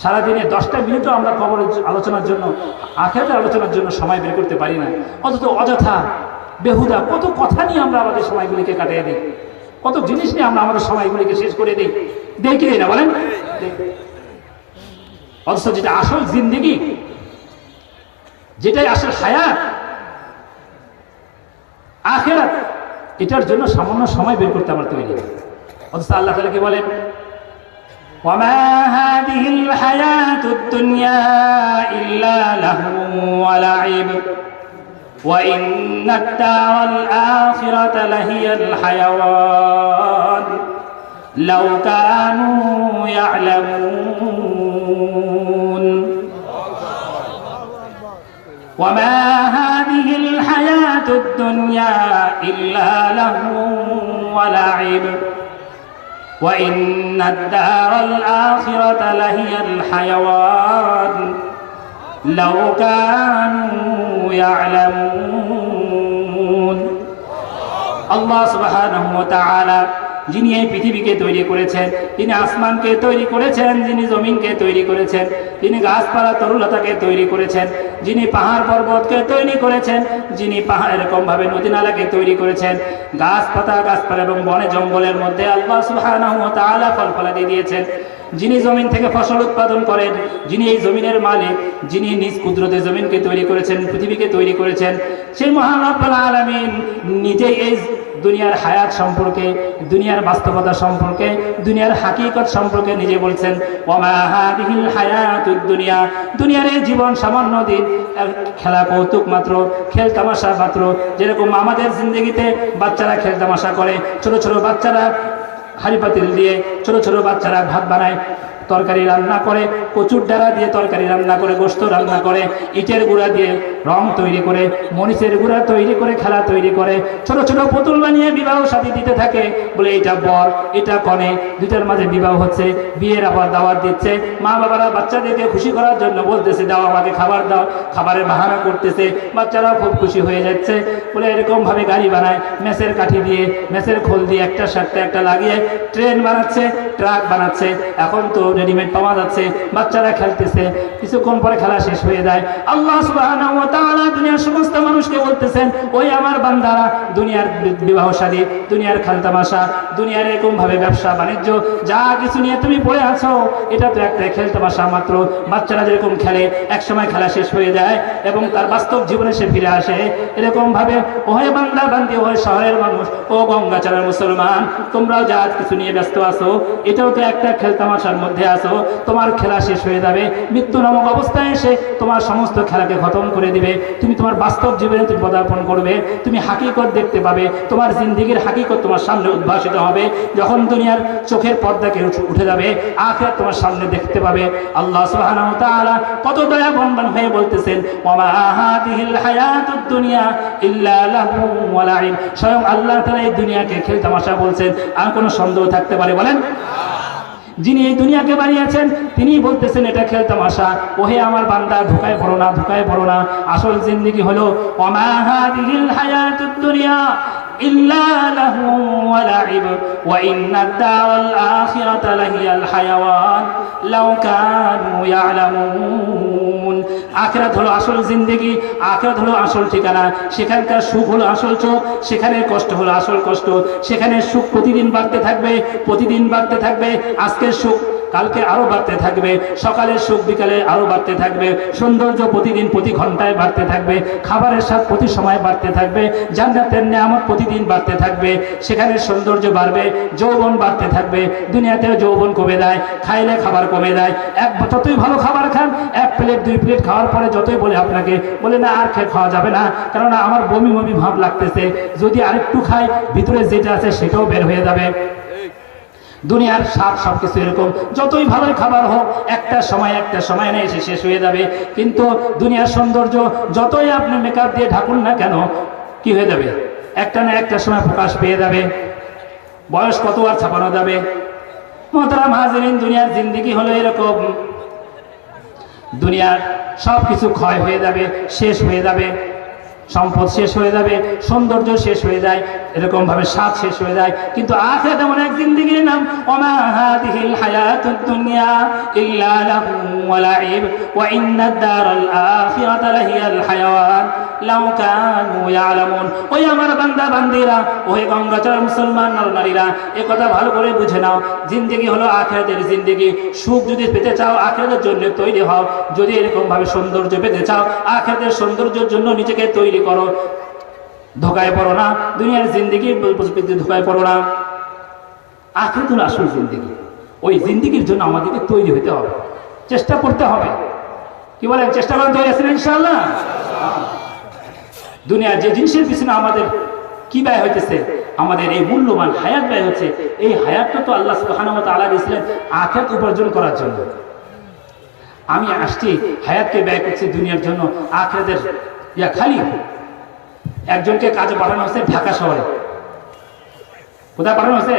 সারাদিনে 10টা মিনিটও আমরা কবরের আলোচনার জন্য, আখিরাতের আলোচনার জন্য সময় বের করতে পারি না। অথচ অযথা বেহুদা কত কথা নিয়ে আমরা আমাদের সময়গুলিকে কাটিয়ে দিই, কত জিনিস নিয়ে আমরা আমাদের সময়গুলিকে শেষ করে দিই। দেখি না বলেন? অথচ যেটা আসল জিন্দেগি, যেটাই আসল হায়াত, আখিরাত, এটার জন্য সামান্য সময় বের করতে আমরা তৈরি। অথচ আল্লাহ তাআলা কি বলেন? ওয়ামা হাদিহিল হায়াতুদ দুনিয়া ইল্লা লাহু ওয়া লাইব ওয়া ইন্নাদ দারাল আখিরাতা লাহিয়াল হায়াওয়ান লাউ কানু ইয়ালামুন। ওয়ামা হাদিহিল হায়াতুদ দুনিয়া ইল্লা লাহু ওয়া লাইব وَإِنَّ الدَّارَ الْآخِرَةَ لَهِيَ الْحَيَوَانُ لَوْ كَانُوا يَعْلَمُونَ। আল্লাহ সুবহানাহু ওয়া তাআলা যিনি এই পৃথিবীকে তৈরি করেছেন, তিনি আসমানকে তৈরি করেছেন, যিনি জমিনকে তৈরি করেছেন, তিনি গাছপালা তরুলতাকে তৈরি করেছেন, যিনি পাহাড় পর্বতকে তৈরি করেছেন, যিনি পাহাড় এরকম ভাবে নদী নালাকে তৈরি করেছেন, গাছপালা এবং বনে জঙ্গলের মধ্যে আল্লাহ সুবহানাহু ওয়া তাআলা ফল ফলাদি দিয়েছেন, যিনি জমিন থেকে ফসল উৎপাদন করেন, যিনি এই জমিনের মালিক, যিনি নিজ কুদরতে জমিনকে তৈরি করেছেন, পৃথিবীকে তৈরি করেছেন, সেই মহান রব্বুল আলামিন নিজেই এই দুনিয়ার হায়াত সম্পর্কে, দুনিয়ার বাস্তবতা সম্পর্কে, দুনিয়ার হাকিকত সম্পর্কে নিজে বলছেন, ওয়ামা হাদিহিল হায়াতুদ দুনিয়া, দুনিয়ার এই জীবন সামান্য দিন, খেলা কৌতুক মাত্র, খেল তামাশা মাত্র। যেরকম আমাদের জিন্দগিতে বাচ্চারা খেল তামাশা করে, ছোট ছোট বাচ্চারা হাঁড়ি পাতিল দিয়ে, ছোট ছোট বাচ্চারা ভাত বানায়, তরকারি রান্না করে, কচুর ডাঁড়া দিয়ে তরকারি রান্না করে, গোশত রান্না করে, ইটের গুঁড়া দিয়ে রং তৈরি করে, মরিচের গুঁড়া তৈরি করে, খেলা তৈরি করে, ছোট ছোট পুতুল বানিয়ে বিবাহ শাদী দিতে থাকে। বলে এটা বর, এটা কনে, দুইটার মাঝে বিবাহ হচ্ছে, বিয়ের আবার দাওয়াত দিচ্ছে। মা বাবারা বাচ্চাদেরকে খুশি করার জন্য বলতেছে, দাও আমাকে খাবার দাও, খাবারের বাহানা করতেছে, বাচ্চারা খুব খুশি হয়ে যাচ্ছে। বলে এরকম ভাবে গাড়ি বানায়, মেসের কাঠি দিয়ে, মেসের খোল দিয়ে একটার সাথে একটা লাগিয়ে ট্রেন বানাচ্ছে, ট্রাক বানাচ্ছে। এখন তো রেডিমেড পাওয়া যাচ্ছে, বাচ্চারা খেলতেছে, কিছুক্ষণ পরে খেলা শেষ হয়ে যায়। আল্লাহ সুবহানাহু ওয়া তাআলা দুনিয়ার সমস্ত মানুষকে বলতেছেন, ওই আমার বান্দারা দুনিয়ার বিবাহ শাদী, দুনিয়ার খেলতামাশা, দুনিয়ার এরকম ভাবে ব্যবসা বাণিজ্য যা কিছু নিয়ে তুমি পড়ে আছো, এটা তো একটা খেলতামাশা মাত্র। বাচ্চারা যেরকম খেলে, এক সময় খেলা শেষ হয়ে যায় এবং তার বাস্তব জীবনে সে ফিরে আসে। এরকম ভাবে ওহে বান্দা বান্দি, ওহে শহরের মানুষ, ও গঙ্গাচড়ার মুসলমান, তোমরাও যা কিছু নিয়ে ব্যস্ত আছো, এটাও তো একটা খেলতামাশার মধ্যে আছো। তোমার খেলা শেষ হয়ে যাবে, মৃত্যু নামক অবস্থায় এসে তোমার সমস্ত খেলাকে খতম করে দিবে। তুমি তোমার বাস্তব জীবনে তুমি পদার্পণ করবে, তুমি হাকিকত দেখতে পাবে, তোমার জিন্দেগির হাকিকত তোমার সামনে উদ্ভাসিত হবে। যখন দুনিয়ার চোখের পর্দাকে উঠে যাবে, আখিরাত তোমার সামনে দেখতে পাবে। আল্লাহ সুবহানাহু ওয়া তাআলা কত দয়াবান হয়ে বলতেছেন, ওয়ামা হাদিহিল হায়াতুদ দুনিয়া ইল্লা লাহু ওয়া লাইব। স্বয়ং আল্লাহ তাআলা এই দুনিয়াকে খেলতামাশা বলছেন, আর কোনো সন্দেহ থাকতে পারে? বলেন। যিনি এই দুনিয়াকে বানিয়েছেন তিনি বলতেছেন এটা খেলতামাশা। ওহে আমার বান্দা, ধোঁকায় পড়ো না, ধোঁকায় পড়ো না। আসল জিন্দেগি হলো ওয়ামা হাদিহিল হায়াতুদ দুনিয়া ইল্লা লাহু ওয়া লাইব ওয়া ইন্নাদ দারাল আখিরাতা লাহিয়াল হায়াওয়ান লাউ কানু ইয়ালামুন। আখিরাত হলো আসল জিন্দেগি, আখিরাত হলো আসল ঠিকানা। সেখানকার সুখ হলো আসল সুখ, সেখানে কষ্ট হলো আসল কষ্ট। সেখানে সুখ প্রতিদিন বাড়তে থাকবে, প্রতিদিন বাড়তে থাকবে। আজকের সুখ কালকে আরো বাড়তে থাকবে, সকালের সুখ বিকালে আরো বাড়তে থাকবে, সৌন্দর্য প্রতিদিন প্রতি ঘন্টায় বাড়তে থাকবে, খাবারের স্বাদ প্রতি সময় বাড়তে থাকবে, জান্নাতের নেয়ামত প্রতিদিন বাড়তে থাকবে, সেখানে সৌন্দর্য বাড়বে, যৌবন বাড়তে থাকবে। দুনিয়াতেও যৌবন কমে দেয়, খাইলে খাবার কমে দেয়। যতই ভালো খাবার খান, 1 প্লেট 2 প্লেট খাওয়ার পরে যতই বলে আপনাকে বলে না আর খাওয়া যাবে না, কারণ আমার বমি বমি ভাব লাগতেছে, যদি আরেকটু খাই ভিতরে যেটা আছে সেটাও বের হয়ে যাবে। দুনিয়ার স্বাদ সবকিছু এরকম, যতই ভালোই খাবার হোক একটা সময় না এসে শেষ হয়ে যাবে। কিন্তু দুনিয়ার সৌন্দর্য যতই আপনি মেকআপ দিয়ে ঢাকুন না কেন, কি হয়ে যাবে? একটা না একটা সময় প্রকাশ পেয়ে যাবে। বয়স কত আর ছাপানো যাবে? মোহতারাম হাজিরিন, দুনিয়ার জিন্দেগি হলো এরকম, দুনিয়ার সবকিছু ক্ষয় হয়ে যাবে, শেষ হয়ে যাবে, সম্পদ শেষ হয়ে যাবে, সৌন্দর্য শেষ হয়ে যায়, এরকম ভাবে স্বাদ শেষ হয়ে যায়। কিন্তু আখিরাত এমন এক জিন্দেগির নাম, ওমা হাদিহিল হায়াতুদ দুনিয়া ইল্লা লাহু ওয়া লাইব ওয়া ইন্নাদ দারাল আখিরাতা লাহিয়াল হায়াওয়ান লাউ কানু ইয়ালামুন। ওই আমার বান্দা বান্দিরা, ওই গঙ্গাচর মুসলমান নরনারীরা, এই কথা ভালো করে বুঝে নাও। জিন্দেগি হলো আখিরাতের জিন্দেগি। সুখ যদি পেতে চাও আখিরাতের জন্য তৈরি হও, যদি এরকম ভাবে সৌন্দর্য পেতে চাও আখিরাতের সৌন্দর্যের জন্য নিজেকে তৈরি করো। ধোকায় পড়ো না, দুনিয়ার জিন্দেগির ধোকায় পড়ো না। আখিরাত হলো আসল জিন্দেগি। ওই জিন্দেগির জন্য আমাদেরকে তৈরি হতে হবে, চেষ্টা করতে হবে। কি বলেন? চেষ্টা করেন, তৈরি আছেন ইনশাআল্লাহ? দুনিয়ার যে জিনিসের পিছনে আমাদের কি ব্যয় হইতেছে, আমাদের এই মূল্যবান হায়াত ব্যয় হচ্ছে, এই হায়াতটা তো আল্লাহ সুবহানাহু ওয়া তাআলা দিয়েছিলেন আখিরাত উপার্জন করার জন্য। আমি আসছি হায়াতকে ব্যয় করছি দুনিয়ার জন্য, আখিরাতের খালি। একজনকে কাজে পাঠানো হয়েছে ঢাকা শহরে। কোথায় পাঠানো হয়েছে?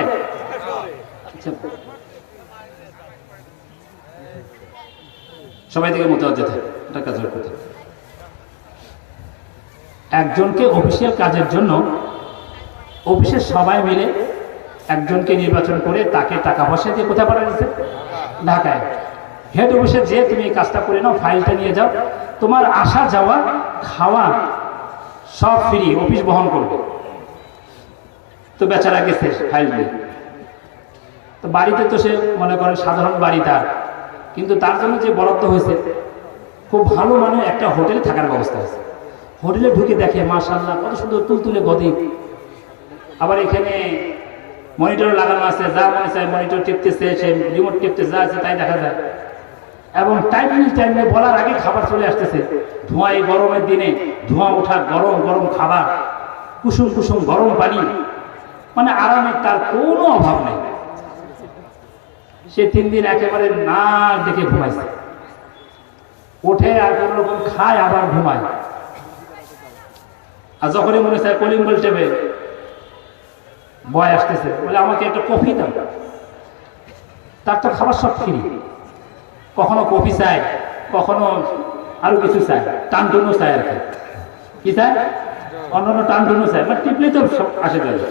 সবাই থেকে মোতাবজ্জেহ এটা কাজের কথা। একজনকে অফিসিয়াল কাজের জন্য অফিসের সবাই মিলে একজনকে নির্বাচন করে তাকে টাকা পয়সা দিয়ে কোথায় পাঠানো হয়েছে? ঢাকায়। হেড অফিসে যে তুমি এই কাজটা করে নাও, ফাইলটা নিয়ে যাও, তোমার আসা যাওয়া খাওয়া সব ফ্রি, অফিস বহন করবে। তো বেচারা গেছে ফাইল নিয়ে। তো বাড়িতে তো সে মনে করেন সাধারণ বাড়ি তার, কিন্তু তার জন্য যে বরাদ্দ হয়েছে খুব ভালো মানে একটা হোটেলে থাকার ব্যবস্থা আছে। হোটেলে ঢুকে দেখে মাশাআল্লাহ কত সুন্দর তুলতুলে গদি, আবার এখানে মনিটর লাগানো আছে, যা মনে চায় মনিটর টিপতেছে, সে রিমোট টিপতেছে, যা আছে তাই দেখা যায়। এবং টাইমে বলার আগে খাবার চলে আসতেছে। ধোঁয়া, এই গরমের দিনে ধোঁয়া ওঠা গরম গরম খাবার, কুসুম কুসুম গরম পানি, মানে আরামের তার কোনো অভাব নেই। সে 3 দিন একেবারে না দেখে ঘুমাইছে, ওঠে আর কোন রকম খায় আবার ঘুমায়। আর যখনই মনে চায় কলিং বেল টেপে, বয় আসতেছে, বলে আমাকে একটা কফি দাও। তার তো খাবার সব ফ্রি, কখনো কফি চায়, কখনো আরো কিছু চায়, টানটুনো চায় আর কি চায়, অন্যান্য টানটুনো চায়, মানে টিপলে তো সব আসে যাবে।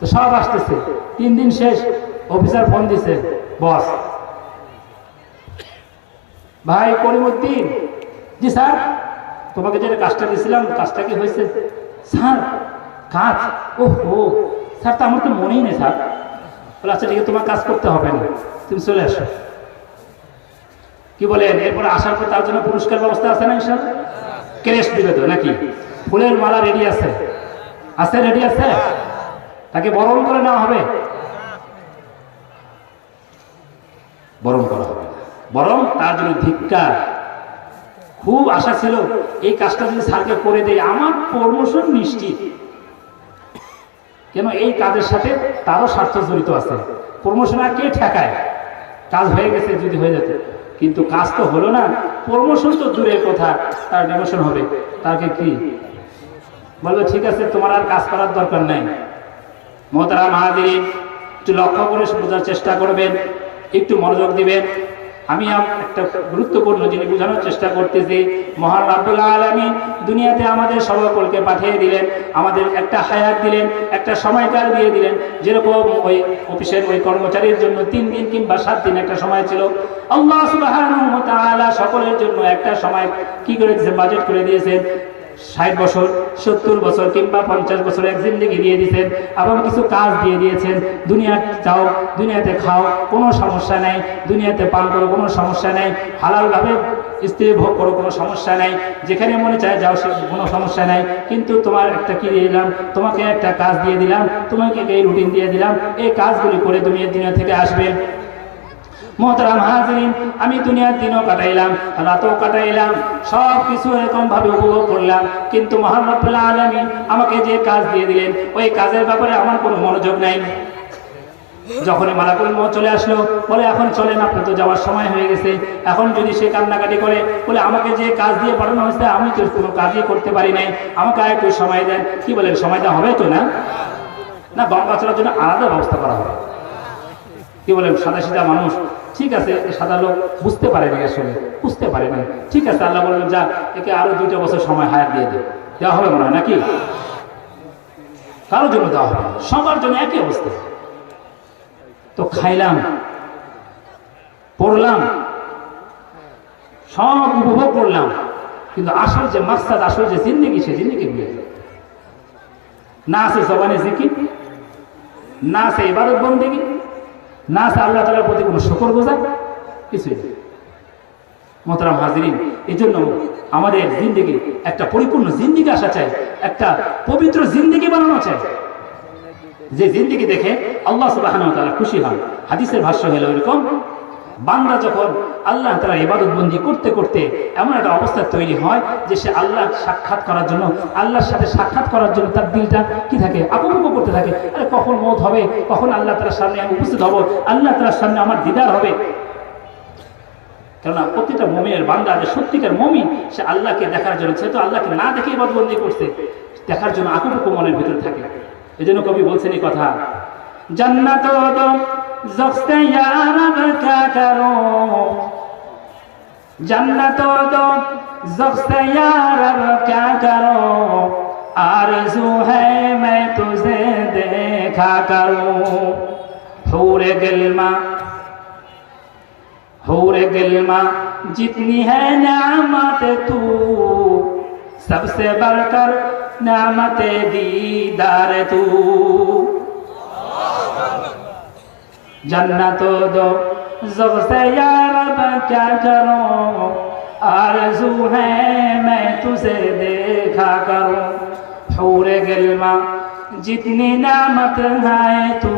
তো সব আসতেছে, 3 দিন শেষ, অফিসার ফোন দিছে, বস ভাই করিমউদ্দিন, জি স্যার, তোমাকে যেটা কাজটা দিয়েছিলাম কাজটা কি হয়েছে? স্যার কাজ, ওহো স্যার, তো আমার তো মনেই নেই স্যার। বলে আচ্ছা ঠিক আছে, তোমার কাজ করতে হবে না, তুমি চলে আসো। কি বলেন? এরপরে আসার পর তার জন্য পুরস্কার ব্যবস্থা আছে না ইনশাআল্লাহ? ক্রেস্ট দিবে তো নাকি? ফুলের মালা রেডি আছে, আছে রেডি আছে, তাকে বরণ করে নেওয়া হবে। বরণ করা হবে, বরং তার জন্য ধিক্কার। খুব আশা ছিল এই কাজটা যদি স্যারকে করে দেয় আমার প্রমোশন নিশ্চিত। কেন? এই কাজের সাথে তারও স্বার্থ জড়িত আছে। প্রমোশন আর কে ঠেকায়? কাজ হয়ে গেছে যদি হয়ে যেত, কিন্তু কাজ তো হলো না, প্রমোশন তো দূরের কথা, তার ডিমোশন হবে। তাকে কি বলবে? ঠিক আছে, তোমার আর কাজ করার দরকার নাই। মোহতারাম হাজিরিন, একটু লক্ষ্য করে বোঝার চেষ্টা করবেন, একটু মনোযোগ দিবেন। আমি একটা গুরুত্বপূর্ণ জিনিস বোঝানোর চেষ্টা করতেছি। মহান রাব্বুল আলামিন দুনিয়াতে আমাদের সকলকে পাঠিয়ে দিলেন, আমাদের একটা হায়াত দিলেন, একটা সময়কাল দিয়ে দিলেন। যেরকম ওই অফিসের ওই কর্মচারীর জন্য 3 দিন কিংবা 7 দিন একটা সময় ছিল, আল্লাহ সুবহানাহু ওয়া তাআলা সকলের জন্য একটা সময় কি করে দিয়েছেন? বাজেট করে দিয়েছেন। 60 বছর, 70 বছর কিংবা 50 বছর এক জিন্দেগি দিয়ে দিয়েছেন এবং কিছু কাজ দিয়ে দিয়েছেন। দুনিয়া যাও, দুনিয়াতে খাও, কোনো সমস্যা নেই, দুনিয়াতে পান করো, কোনো সমস্যা নেই, হালালভাবে স্ত্রী ভোগ করো, কোনো সমস্যা নাই, যেখানে মনে চায় যাও, কোনো সমস্যা নাই। কিন্তু তোমার একটা কি দিয়ে দিলাম, তোমাকে একটা কাজ দিয়ে দিলাম, তোমাকে এই রুটিন দিয়ে দিলাম, এই কাজগুলি করে তুমি এই দুনিয়া থেকে আসবে। মোহতারাম হাজিরিন, আমি দুনিয়ার দিনও কাটাইলাম, রাতও কাটাইলাম, সব কিছু এরকম ভাবে উপভোগ করলাম, কিন্তু মহান রব্বুল আলামিন আমাকে যে কাজ দিয়ে দিলেন ওই কাজের ব্যাপারে আমার কোনো মনোযোগ নাই। যখনই মালাকুল মউত চলে আসলো, বলে এখন চলেন, আপনি তো যাওয়ার সময় হয়ে গেছে। এখন যদি সে কান্নাকাটি করে, বলে আমাকে যে কাজ দিয়ে পাঠানো হয়েছে আমি তো কোনো কাজই করতে পারি নাই, আমাকে আর একটু সময় দেন। কি বলেন, সময় দেওয়া হবে তো? না না, গঙ্গা চলার জন্য আলাদা ব্যবস্থা করা হবে। কি বলেন, সাদা সিধা মানুষ, ঠিক আছে, সাদা লোক বুঝতে পারে না, আসলে বুঝতে পারে না, ঠিক আছে, আল্লাহ বলবেন যা, একে আরো 2 বছর সময় হায়াত দিয়ে দেওয়া হবে মনে হয় নাকি? কারোর জন্য দেওয়া হবে, সবার জন্য একই অবস্থা। তো খাইলাম, পড়লাম, সব উপভোগ করলাম, কিন্তু আসল যে মাকসাদ, আসল যে জিন্দেগি, সে জিন্দেগি ভুলে গেল। না আছে জবানে জিকির, না আছে ইবাদত বন্দেগী, না আছে আল্লাহ তাআলার প্রতি কোনো শুকর গুজার, কিছুই নেই। মোহতারাম হাজিরিন, এই জন্য আমাদের জিন্দেগি একটা পরিপূর্ণ জিন্দেগি আসা চাই, একটা পবিত্র জিন্দেগি বানানো চাই, যে জিন্দেগি দেখে আল্লাহ সুবহানাহু ওয়া তাআলা খুশি হন। হাদিসের ভাষ্য হলো এরকম, বান্দা যখন আল্লাহ তাআলার ইবাদত বন্দি করতে করতে এমন একটা অবস্থা তৈরি হয় যে সে আল্লাহ সাক্ষাৎ করার জন্য, আল্লাহর সাথে সাক্ষাৎ করার জন্য তার দিলটা কি থাকে, আকুপাকু করতে থাকে, আরে কখন মওত হবে, কখন আল্লাহ তাআলার সামনে আমি উপস্থিত হব, আল্লাহ তাআলার সামনে আমার দিদার হবে। কেননা প্রতিটা মুমিনের বান্দা যে সত্যিকার মুমিন, সে আল্লাহকে দেখার জন্য, সে তো আল্লাহকে না দেখে ইবাদত বন্দি করছে, দেখার জন্য আকুপাকু মনের ভিতরে থাকে। এই জন্য কবি বলছেন এই কথা, জান্নাত দো ज़ख्ते या रब क्या करूं, जन्नत दो ज़ख्ते या रब क्या करूं, आरज़ू है मैं तुझे देखा करूं। हूरे गिल्मा जितनी है नेमत तू, सबसे बढ़कर नेमत दीदार तू। जन्नत दो ज़ख्ते या रब क्या करूं, आरज़ू है मैं तुझे देखा करूं। हूरे गिल्मा जितनी नेमत है तू,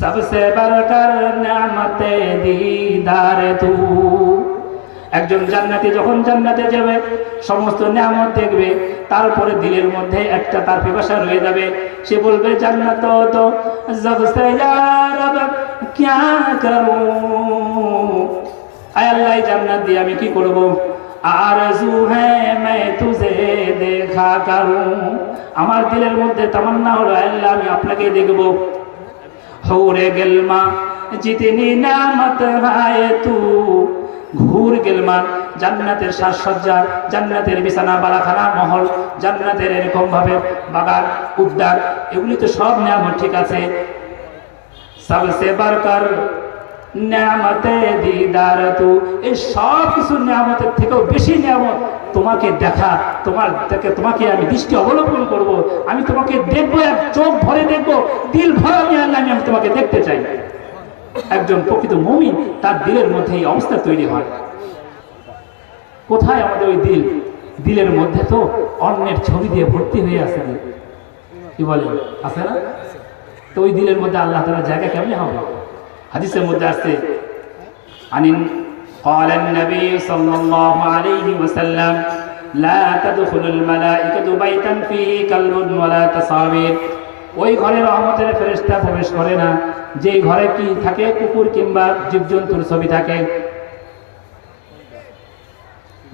सबसे बढ़कर नेमत दीदार तू। একজন জান্নাতি যখন জান্নাতে যাবে, সমস্ত নিয়ামত দেখবে, তারপরে দিলের মধ্যে একটা তার পিপাসা রয়ে যাবে, সে বলবে জান্নাত তো ज़ख्ते या रब क्या करूं, আয় আল্লাহ জান্নাত দিয়ে আমি কি করব, আরজু হ্যায় मैं तुझे देखा करूं, আমার দিলের মধ্যে তামান্না হলো আল্লাহ আমি আপনাকে দেখব। হৌরে গেলমা জিতনি নেয়ামত হায় তু, ঘুর গেলমান জান্নাতের সাজসজ্জা, জান্নাতের বিছানা, বালাখানা, মহল, জান্নাতের এরকম ভাবে বাগান, উদ্যান, এগুলি তো সব নিয়ামত ঠিক আছে, সবসে বারকার নিয়ামতে দিদার তু, এই সব কিছু নিয়ামতের থেকেও বেশি নিয়ামত তোমাকে দেখা, তোমাকে আমি দৃষ্টি অবলম্বন করব, আমি তোমাকে দেখবো, এক চোখ ভরে দেখবো, দিল ভরে আমি তোমাকে দেখতে চাই। একজন প্রকৃত মুমিন তার দিলের মধ্যে এই অবস্থা তৈরি হয়। কোথায় আমাদের ওই দিল? দিলের মধ্যে তো অন্যের ছবি দিয়ে ভর্তি হয়ে আছে, কি বলে আছে না? তো ওই দিলের মধ্যে আল্লাহ তাআলার জায়গা কেমনে হবে? হাদিসের মধ্যে আছে, আনিন قال النبي صلى الله عليه وسلم لا تدخل الملائكة بيتا فيه كلب ولا تصاوير, ওই ঘরে রহমতের ফেরেশতা প্রবেশ করে না যে ঘরে কি থাকে, কুকুর কিংবা জীবজন্তুর ছবি থাকে।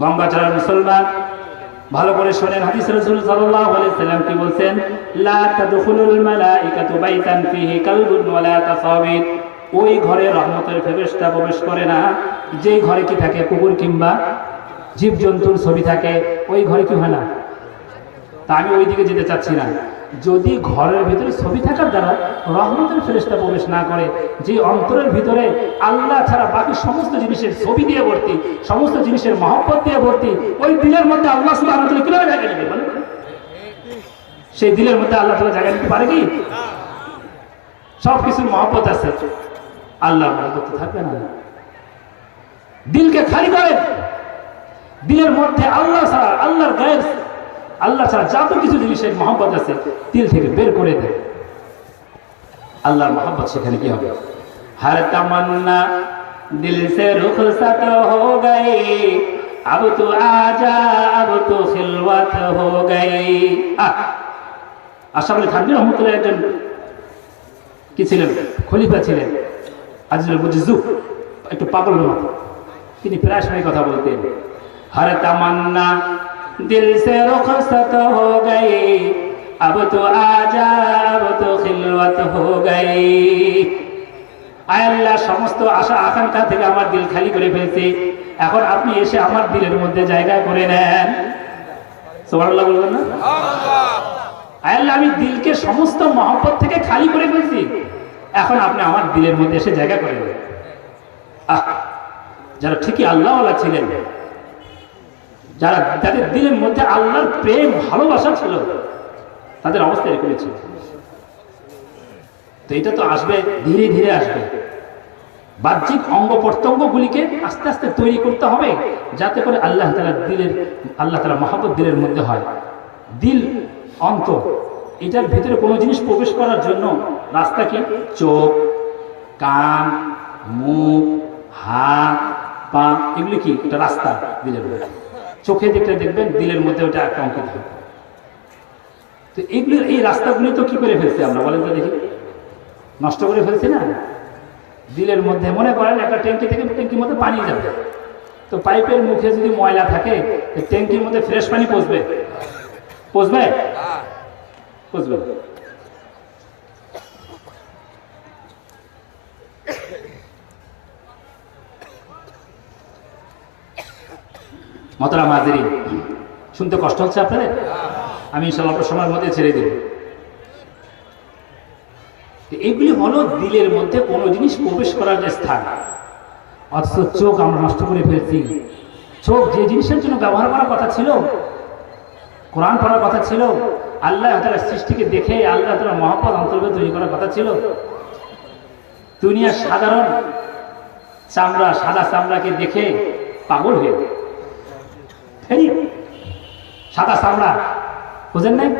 গঙ্গাচড়ার মুসলমান ভালো করে শোনেন, হাদিস রাসূল সাল্লাল্লাহু আলাইহি ওয়াসাল্লাম কি বলছেন, লা তাদখুলুল মালাইকাতু বাইতান ফিহি কালবুন ওয়ালা তাসাবির, ওই ঘরে রহমতের ফেরেশতা প্রবেশ করে না যেই ঘরে কি থাকে, কুকুর কিংবা জীবজন্তুর ছবি থাকে, ওই ঘরে কি হয় না? তা আমি ওই দিকে যেতে চাচ্ছি না, যদি ঘরের ভিতরে ছবি থাকার দ্বারা রহমতের ফেরেশতা প্রবেশ না করে, যে অন্তরের ভিতরে আল্লাহ ছাড়া বাকি সমস্ত জিনিসের ছবি দিয়ে ভর্তি, সমস্ত জিনিসের মহব্বত দিয়ে ভর্তি, ওই দিলের মধ্যে আল্লাহ সুবহানাহু ওয়া তাআলা কিভাবে জায়গা নেবে বলেন? সেই দিলের মধ্যে আল্লাহ তাআলা জায়গা নিতে পারে কি? সব কিছুর মহব্বত আছে, আল্লাহর মহব্বত থাকবে না। দিলকে খালি করেন, দিলের মধ্যে আল্লাহ ছাড়া, আল্লাহর গায়ের, আল্লাহ ছাড়া যত কিছু জিনিসের মহব্বত আছে দিল থেকে বের করে দেয়, আল্লাহর মহব্বত সেখানে কি হবে? हर तमन्ना दिल से रुखसत हो गई, अब तो आजा अब तो खिलवत हो गई। আশরাফ আলী থানভী রহমতুল্লাহ একজন কি ছিলেন? খলিফা ছিলেন, আজিজুল বুজুজু, একটু পাগল মতো। তিনি প্রায় সময় কথা বলতেন, हर तमन्ना दिल से रुखसत हो गई, अब तो आजा अब तो खिलवत हो गई। আয় আল্লাহ, সমস্ত আশা আকাঙ্ক্ষা থেকে আমার দিল খালি করে ফেলছি, এখন আপনি এসে আমার দিলের মধ্যে জায়গা করে নেন। সুবহানাল্লাহ বলবেন না? আয় আল্লাহ, আমি দিলকে সমস্ত মহব্বত থেকে খালি করে ফেলছি, এখন আপনি আমার দিলের মধ্যে এসে জায়গা করে নেন। যারা ঠিকই আল্লাহওয়ালা ছিলেন, যারা যাদের দিলের মধ্যে আল্লাহর প্রেম ভালোবাসা ছিল, তাদের অবস্থা এরকমই ছিল। তো এটা তো আসবে, ধীরে ধীরে আসবে। বাহ্যিক অঙ্গ প্রত্যঙ্গ গুলিকে আস্তে আস্তে তৈরি করতে হবে, যাতে করে আল্লাহ তাআলার দিলের, আল্লাহ তাআলার মহব্বত দিলের মধ্যে হয়। দিল, অন্তর, এটার ভিতরে কোনো জিনিস প্রবেশ করার জন্য রাস্তা কি? চোখ, কান, মুখ, হাত, পা, এগুলি কি? এটা রাস্তা দিলের মধ্যে। চোখে দেখতে দেখবেন দিলের মধ্যে ওটা একটা অঙ্কিত হয়। তো এগুলো, এই রাস্তাগুলি তো কি করে ফেলছি আমরা বলেন তো দেখি? নষ্ট করে ফেলছি না? দিলের মধ্যে মনে করেন একটা ট্যাঙ্কি থেকে ট্যাঙ্কির মধ্যে পানি যাবে, তো পাইপের মুখে যদি ময়লা থাকে, ট্যাঙ্কির মধ্যে ফ্রেশ পানি পৌঁছবে? পৌঁছবে? পৌঁছবে। মোহতারাম হাজিরিন, শুনতে কষ্ট হচ্ছে আপনাদের? আমি ইনশাআল্লাহ আপনার সময়ের মধ্যে ছেড়ে দেব। এগুলি হলো দিলের মধ্যে কোনো জিনিস প্রবেশ করার যে স্থান। অথচ চোখ আমরা নষ্ট করে ফেলছি। চোখ যে জিনিসের জন্য ব্যবহার করার কথা ছিল, কোরআন পড়ার কথা ছিল, আল্লাহ তাআলার সৃষ্টিকে দেখে আল্লাহ তাআলার মহব্বত অন্তর্গত তৈরি করার কথা ছিল, দুনিয়ার সাধারণ চামড়া, সাদা চামড়াকে দেখে পাগল হয়ে সাদা চামড়া বুঝেন নাই?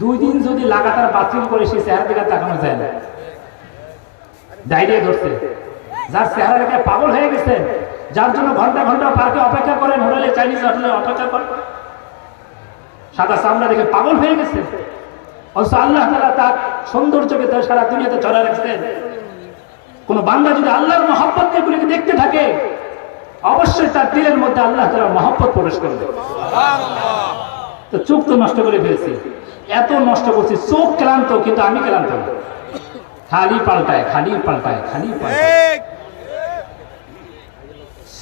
2 দিন যদি লাগাতার বাথরুম করে সে চেহারা দিকে তাকানো যায় না, ডায়রিয়া ধরছে। যার চেহারা দেখে পাগল হয়ে গেছে, যার জন্য ঘন্টা ঘন্টা পার্কে অপেক্ষা করেন, হোটেলে, চাইনিজ হোটেলে অপেক্ষা করেন, সাদা চামড়া দেখে পাগল হয়ে গেছে। অথচ আল্লাহ তাআলা তার সৌন্দর্যকে তো সারা দুনিয়াতে ছড়া রাখছেন। কোন বান্দা যদি আল্লাহর মহব্বত এগুলিকে দেখতে থাকে, অবশ্যই তার দিলের মধ্যে আল্লাহ তাআলার মহব্বত প্রবেশ করবে। তো চোখ তো নষ্ট করে ফেলছি, এত নষ্ট করছি, চোখ ক্লান্ত, কিন্তু আমি ক্লান্ত না। খালি পাল্টায়, খালি পাল্টায়, খালি পাল্টায়।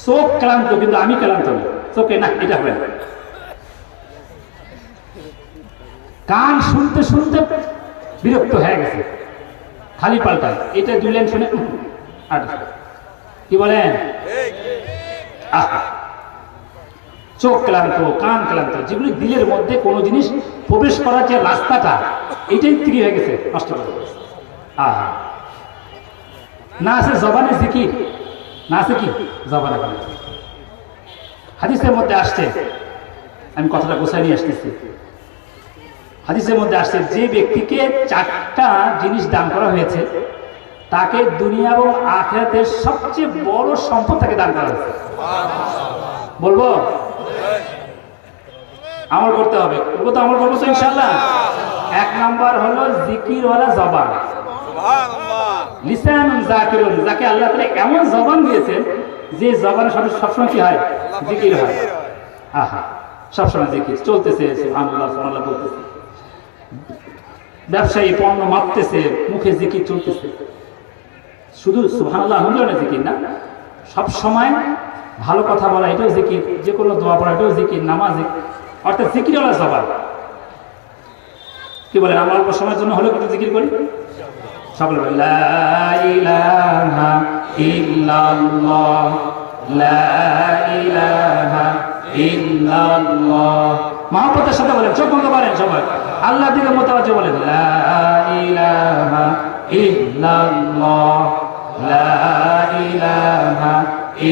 চোখ ক্লান্ত, কিন্তু আমি ক্লান্ত না। চোখে না, এটা হবে না। কান শুনতে শুনতে বিরক্ত হয়ে গেছে, খালি পাল্টায়। এটা 2 লাইন শুনে আর কি বলেন? চোখ ক্লান্ত, কান ক্লান্ত, যেগুলি দিলের মধ্যে কোনো জিনিস প্রবেশ করার যে রাস্তাটা, এটাই তৈরি হয়ে গেছে, নষ্ট করে গেছে। না আছে জবানে জিকির, না আছে কি জবানে বলে। হাদিসের মধ্যে আসছে, আমি কথাটা গোছায় নিয়ে আসতেছি। হাদিসের মধ্যে আসছে, যে ব্যক্তিকে 4টা জিনিস দান করা হয়েছে, তাকে দুনিয়া এবং আখিরাতের সবচেয়ে বড় সম্পদ তাকে দান করা হয়েছে। বলবো? আমল করতে হবে। বলবো তো, আমল করবো তো ইনশাআল্লাহ। 1 নাম্বার হলো জিকিরওয়ালা জবান, লিসানুন যাকিরুন, যাকে আল্লাহ তাআলা এমন জবান দিয়েছেন যে জবানের সাথে সবসময় কি হয়? জিকির হয়। সবসময় জিকির চলতেছে, সুবহানাল্লাহ সুবহানাল্লাহ বলতেছে। ব্যবসায়ী পণ্য মাপতেছে, মুখে জিকির চলতেছে। শুধু সুবহানাল্লাহ আলহামদুলিল্লাহ জিকির না, সব সময় ভালো কথা বলা, এটাও জিকির। যে কোনো দোয়া পড়া, এটাও জিকির। নামাজ, অর্থাৎ জিকিরওয়ালা জবান। কি বলেন? আমার অল্প সময়ের জন্য হলেও একটু জিকির করি। সকলে বলেন লা ইলাহা ইল্লাল্লাহ, লা ইলাহা ইল্লাল্লাহ। মহব্বতের সাথে বলেন, চোখ বন্ধ করেন সবাই, আল্লাহ দিকে মোতাবাজ্জে বলেন লা ইলাহা ইল্লাল্লাহ, লা ইলাহা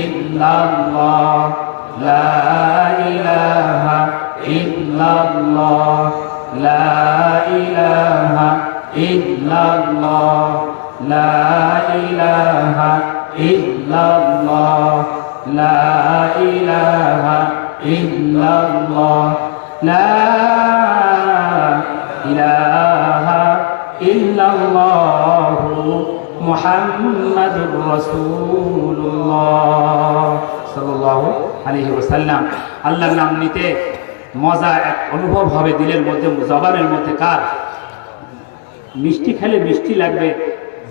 ইল্লাল্লাহ, লা ইলাহা ইল্লাল্লাহ, লা ইলাহা ইল্লাল্লাহ, লা ইলাহা ইল্লাল্লাহ, লা ইলাহা ইল্লাল্লাহ, লা ইলাহা ইল্লাল্লাহ মুহাম্মাদুর রাসূলুল্লাহ সাল্লাল্লাহু আলাইহি ওয়াসাল্লাম। আল্লাহর নাম নিতে মজা এক অনুভব হবে দিলের মধ্যে, জবানের মধ্যে। কার? মিষ্টি খেলে মিষ্টি লাগবে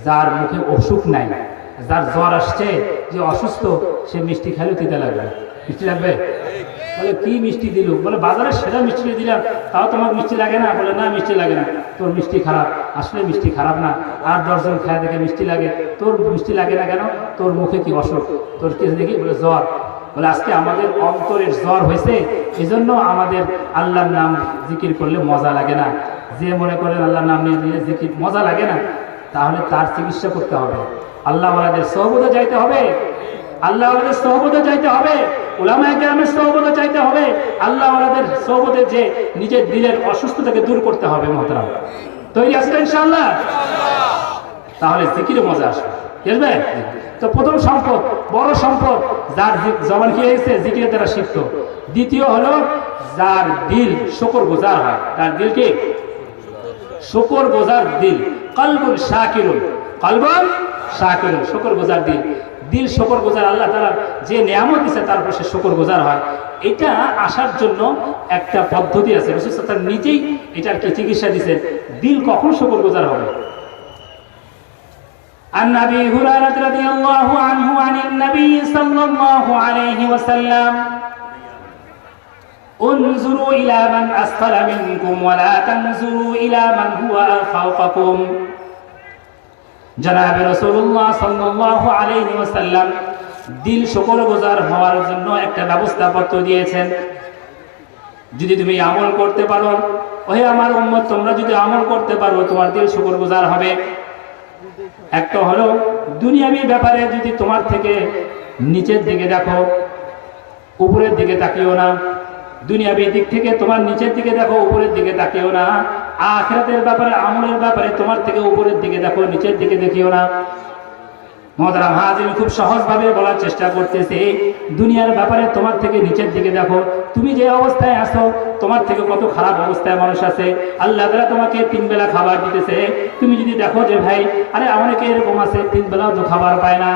যার মুখে অসুখ নাই, যার জ্বর আসছে, যে অসুস্থ, সে মিষ্টি খেলে তিতা লাগবে। মিষ্টি লাগবে? বলে কি মিষ্টি দিল? বলে বাজারে সেরা মিষ্টি দিলাম, তাও তোমার মিষ্টি লাগে না? বলে না, মিষ্টি লাগে না, তোর মিষ্টি খারাপ। আসলে মিষ্টি খারাপ না, আর 10 জন খায় দেখে মিষ্টি লাগে। তোর মিষ্টি লাগে না কেন? তোর মুখে কি অসুখ? তোর কি দেখি? বলে জ্বর। বলে আজকে আমাদের অন্তরের জ্বর হয়েছে, এজন্য আমাদের আল্লাহর নাম জিকির করলে মজা লাগে না। যে মনে করেন আল্লাহর নাম নিয়ে দিলে জিকির মজা লাগে না, তাহলে তার চিকিৎসা করতে হবে। আল্লাহ ওয়ালাদের সহবতে যাইতে হবে, আল্লাহ ওয়ালাদের সহবতে যাইতে হবে, উলামায়ে কেরামের সহবতে চাইতে হবে, আল্লাহ ওয়ালাদের সহবতে যে নিজের দিলের অসুস্থতাকে দূর করতে হবে। মহতারাম, তৈরি আছেন ইনশাআল্লাহ? তাহলে জিকিরে মজা আসবে, বুঝবে? তো প্রথম সম্পদ, বড় সম্পদ, যার জবান কি হয়েছে জিকিরের দ্বারা শিখত। দ্বিতীয় হলো যার দিল শুকরগুজার হয়। তার দিল কি? শুকরগুজার দিল। কলবুন শাকিরুন, কলবুন শাকিরুন, শুকরগুজার দিল। দিল শুকরগুজার, আল্লাহ তাআলা যে নিয়ামত দিয়েছে তার উপর সে শুকরগুজার হয়। এটা আসার জন্য একটা পদ্ধতি আছে, রাসূল সাল্লাল্লাহু আলাইহি ওয়াসাল্লাম নিজেই এটার কি চিকিৎসা দিয়েছেন। দিল কখন শুকরগুজার হবে? عن أبي هريرة رضي الله عنه عن النبي صلى الله عليه وسلم انظروا إلى من أسفل منكم ولا تنظروا إلى من هو فوقكم। জনাব রাসূলুল্লাহ সাল্লাল্লাহু আলাইহি ওয়াসাল্লাম দিল শুকরগুজার হওয়ার জন্য একটা ব্যবস্থাপত্র দিয়েছেন। যদি তুমি আমল করতে পারো, ওহে আমার উম্মত, তোমরা যদি আমল করতে পারো, তোমার দিল শুকরগুজার হবে। একটা হলো দুনিয়াবি ব্যাপারে যদি তোমার থেকে নিচের দিকে দেখো, উপরের দিকে তাকিও না। দুনিয়াবি দিক থেকে তোমার নিচের দিকে দেখো, উপরের দিকে তাকিও না। আখিরাতের ব্যাপারে, আমলের ব্যাপারে তোমার থেকে উপরের দিকে দেখো, নিচের দিকে দেখিও না। মুহতারাম হাজিরিন, খুব সহজভাবে বলার চেষ্টা করতেছি। দুনিয়ার ব্যাপারে তোমার থেকে নিচের দিকে দেখো। তুমি যে অবস্থায় আছো, তোমার থেকে কত খারাপ অবস্থায় মানুষ আছে। আল্লাহ তাআলা তোমাকে 3 বেলা খাবার দিতেছে। তুমি যদি দেখো যে ভাই, আরে অনেকে এরকম আছে 3 বেলাও তো খাবার পায় না।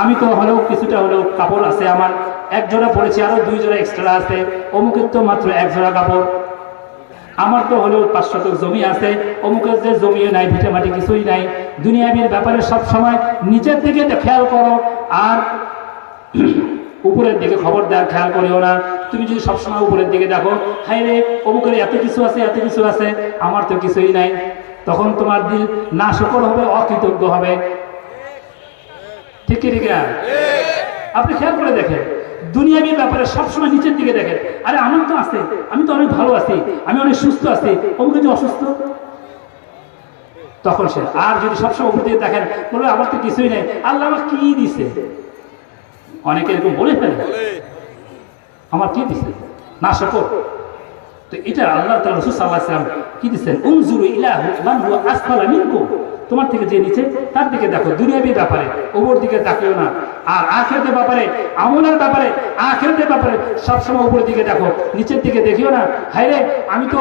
আমি তো হলেও কিছুটা হলেও কাপড় আছে, আমার 1 জোড়া পরেছি, আরো 2 জোড়া এক্সট্রা আছে। অমুকের তো মাত্র 1 জোড়া কাপড়। আমার তো হলেও 5 শতক জমি আছে, অমুকের যে জমিও নাই, ভিটামাটি কিছুই নাই। দুনিয়াবীর ব্যাপারে সব সময় নিচের দিকে খেয়াল করো, আর উপরের দিকে খবরদার খেয়াল করিও না। তুমি যদি সবসময় উপরের দিকে দেখো, হায় রে অমুকের এত কিছু আছে, এত কিছু আছে, আমার তো কিছুই নাই, তখন তোমার দিল নাশকর হবে, অকৃতজ্ঞ হবে। ঠিক কি ঠিক না? আপনি খেয়াল করে দেখেন, দুনিয়াবীর ব্যাপারে সবসময় নিচের দিকে দেখেন। আরে আমার তো আছে, আমি তো অনেক ভালো আছি, আমি অনেক সুস্থ আছি, অমুক যে অসুস্থ, তখন সে। আর যদি সবসময় উপর দিকে দেখেন, বলবে আমার তো কিছুই নেই, আল্লাহ আমার কি দিছে। অনেকে এরকম বলে ফেলে, আমার কি দিছে, না শকর। তো এটা আল্লাহ তাআলা রাসূল সাল্লাল্লাহু আলাইহি ওয়াসাল্লাম কি দিচ্ছেন? উনজুরু ইলা মান হুয়া আসফালা মিনকুম, তোমার থেকে যে নিচে তার দিকে দেখো। দুনিয়াবী ব্যাপারে উপর দিকে তাকিও না। আর আখিরাতের ব্যাপারে, আমলের ব্যাপারে, আখিরাতের ব্যাপারে সবসময় উপরের দিকে দেখো, নিচের দিকে দেখিও না। হায় রে আমি তো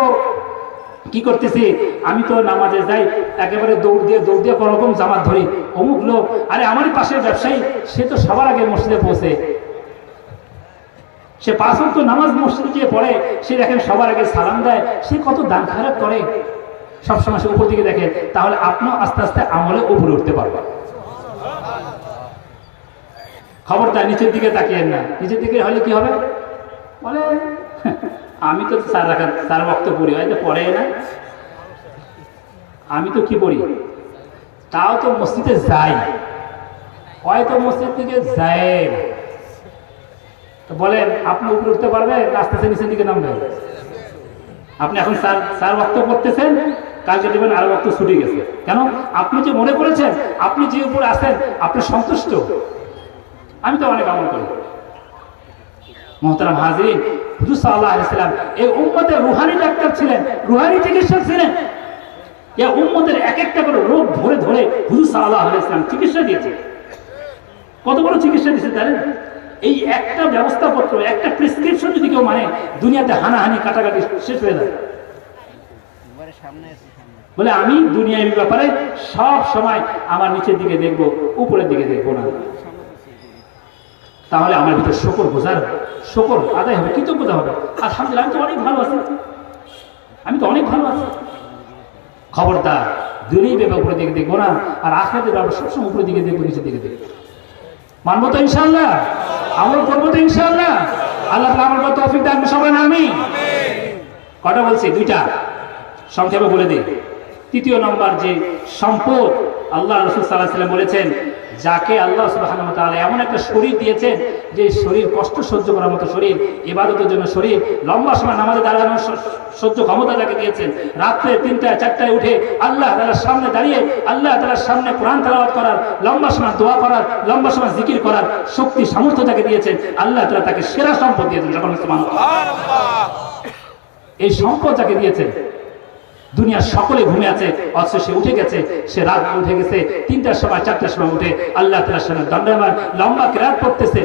কি করতেছি, আমি তো নামাজে যাই, একেবারে দৌড় দিয়ে কোনো রকম জামাত ধরি। অমুক লোক, আরে আমারই পাশের ব্যবসায়ী, সে তো সবার আগে মসজিদে পৌঁছে, সে 5 ওয়াক্ত নামাজ মসজিদে গিয়ে পড়ে, সে দেখেন সবার আগে সালাম দেয়, সে কত দান খারাপ করে। সবসময় সে উপর দিকে দেখে, তাহলে আপনিও আস্তে আস্তে আমলে উপরে উঠতে পারবেন। খবরদার নিচের দিকে তাকিয়েন না। নিচের দিকে হলে কি হবে? বলে আমি তো 4 রাকাত 4 ওয়াক্ত পড়ি, হয়তো পড়ে না, আমি তো কি পড়ি, তাও তো মসজিদে যাই, হয়তো মসজিদ থেকে যায় না। তো বলেন আপনি উপরে উঠতে পারবেন, আস্তে আস্তে নিচের দিকে নামবেন? আপনি এখন 4 ওয়াক্ত পড়তেছেন, কালকে দেবেন আরো ওয়াক্ত ছুটে গেছে, কেন? আপনি যে মনে করেছেন আপনি যে উপরে আছেন আপনি সন্তুষ্ট। আমি তো অনেক আমল করি। মোহতারাম হাজিরিন, হুজুর সাল্লাল্লাহু আলাইহি সাল্লাম এই উম্মতের রুহানি ডাক্তার ছিলেন, রুহানি চিকিৎসক ছিলেন। এই উম্মতের এক একটা করে রোগ ধরে ধরে হুজুর সাল্লাল্লাহু আলাইহি সাল্লাম চিকিৎসা দিয়েছে। কত বড় চিকিৎসা দিয়েছে জানেন? এই একটা ব্যবস্থাপত্র, একটা প্রেসক্রিপশন যদি কেউ মানে, দুনিয়াতে হানাহানি কাটাকাটি শেষ হয়ে যায়। বলে আমি দুনিয়ার ব্যাপারে সব সময় আমার নিচের দিকে দেখবো, উপরের দিকে দেখবো না। তাহলে আমার ভিতরে শকর বোঝার, শকর আদায় হবে, কৃতজ্ঞতা হবে। আলহামদুলিল্লাহ, আমি তো অনেক ভালো আছি, আমি তো অনেক ভালো আছি। খবরদার দুনিয়ার ব্যাপার উপরের দিকে দেখবো না, আর আখিরাতের ব্যাপার সবসময় উপরের দিকে দেখবো, নিচের দিকে দেখবো। মানবো তো ইনশাআল্লাহ, আমল করবো তো ইনশাআল্লাহ। আল্লাহ তাআলা আমার তৌফিক দান করুন সবাই, আমিন। কটা বলছি? 2টা, সংক্ষেপে বলে দিই। 3য় নম্বর যে সম্পদ, আল্লাহ রাসূল সাল্লাল্লাহু আলাইহি ওয়াসাল্লাম বলেছেন, যাকে আল্লাহ সুবহানাহু ওয়া তাআলা এমন একটা শরীর দিয়েছেন, যে শরীর কষ্ট সহ্য করার মতো শরীর, ইবাদতের জন্য শরীর, লম্বা সময় নামাজে দাঁড়ানোর সহ্য ক্ষমতা যাকে দিয়েছেন, রাত্রে 3টায় 4টায় উঠে আল্লাহ তাআলার সামনে দাঁড়িয়ে আল্লাহ তাআলার সামনে কোরআন তেলাওয়াত করার, লম্বা সময় দোয়া করার, লম্বা সময় জিকির করার শক্তি সামর্থ্য যাকে দিয়েছেন, আল্লাহ তাআলা তাকে সেরা সম্পদ দিয়েছেন। যখন সুবহানাল্লাহ, এই সম্পদ যাকে দিয়েছেন, দুনিয়ার সকলে ঘুমে আছে, অথচ সে উঠে গেছে, সে রাত উঠে গেছে, 3টার সময় 4টার সময় উঠে আল্লাহ তাআলার সামনে দণ্ডায়মান লম্বা কিরাত পড়তেছে।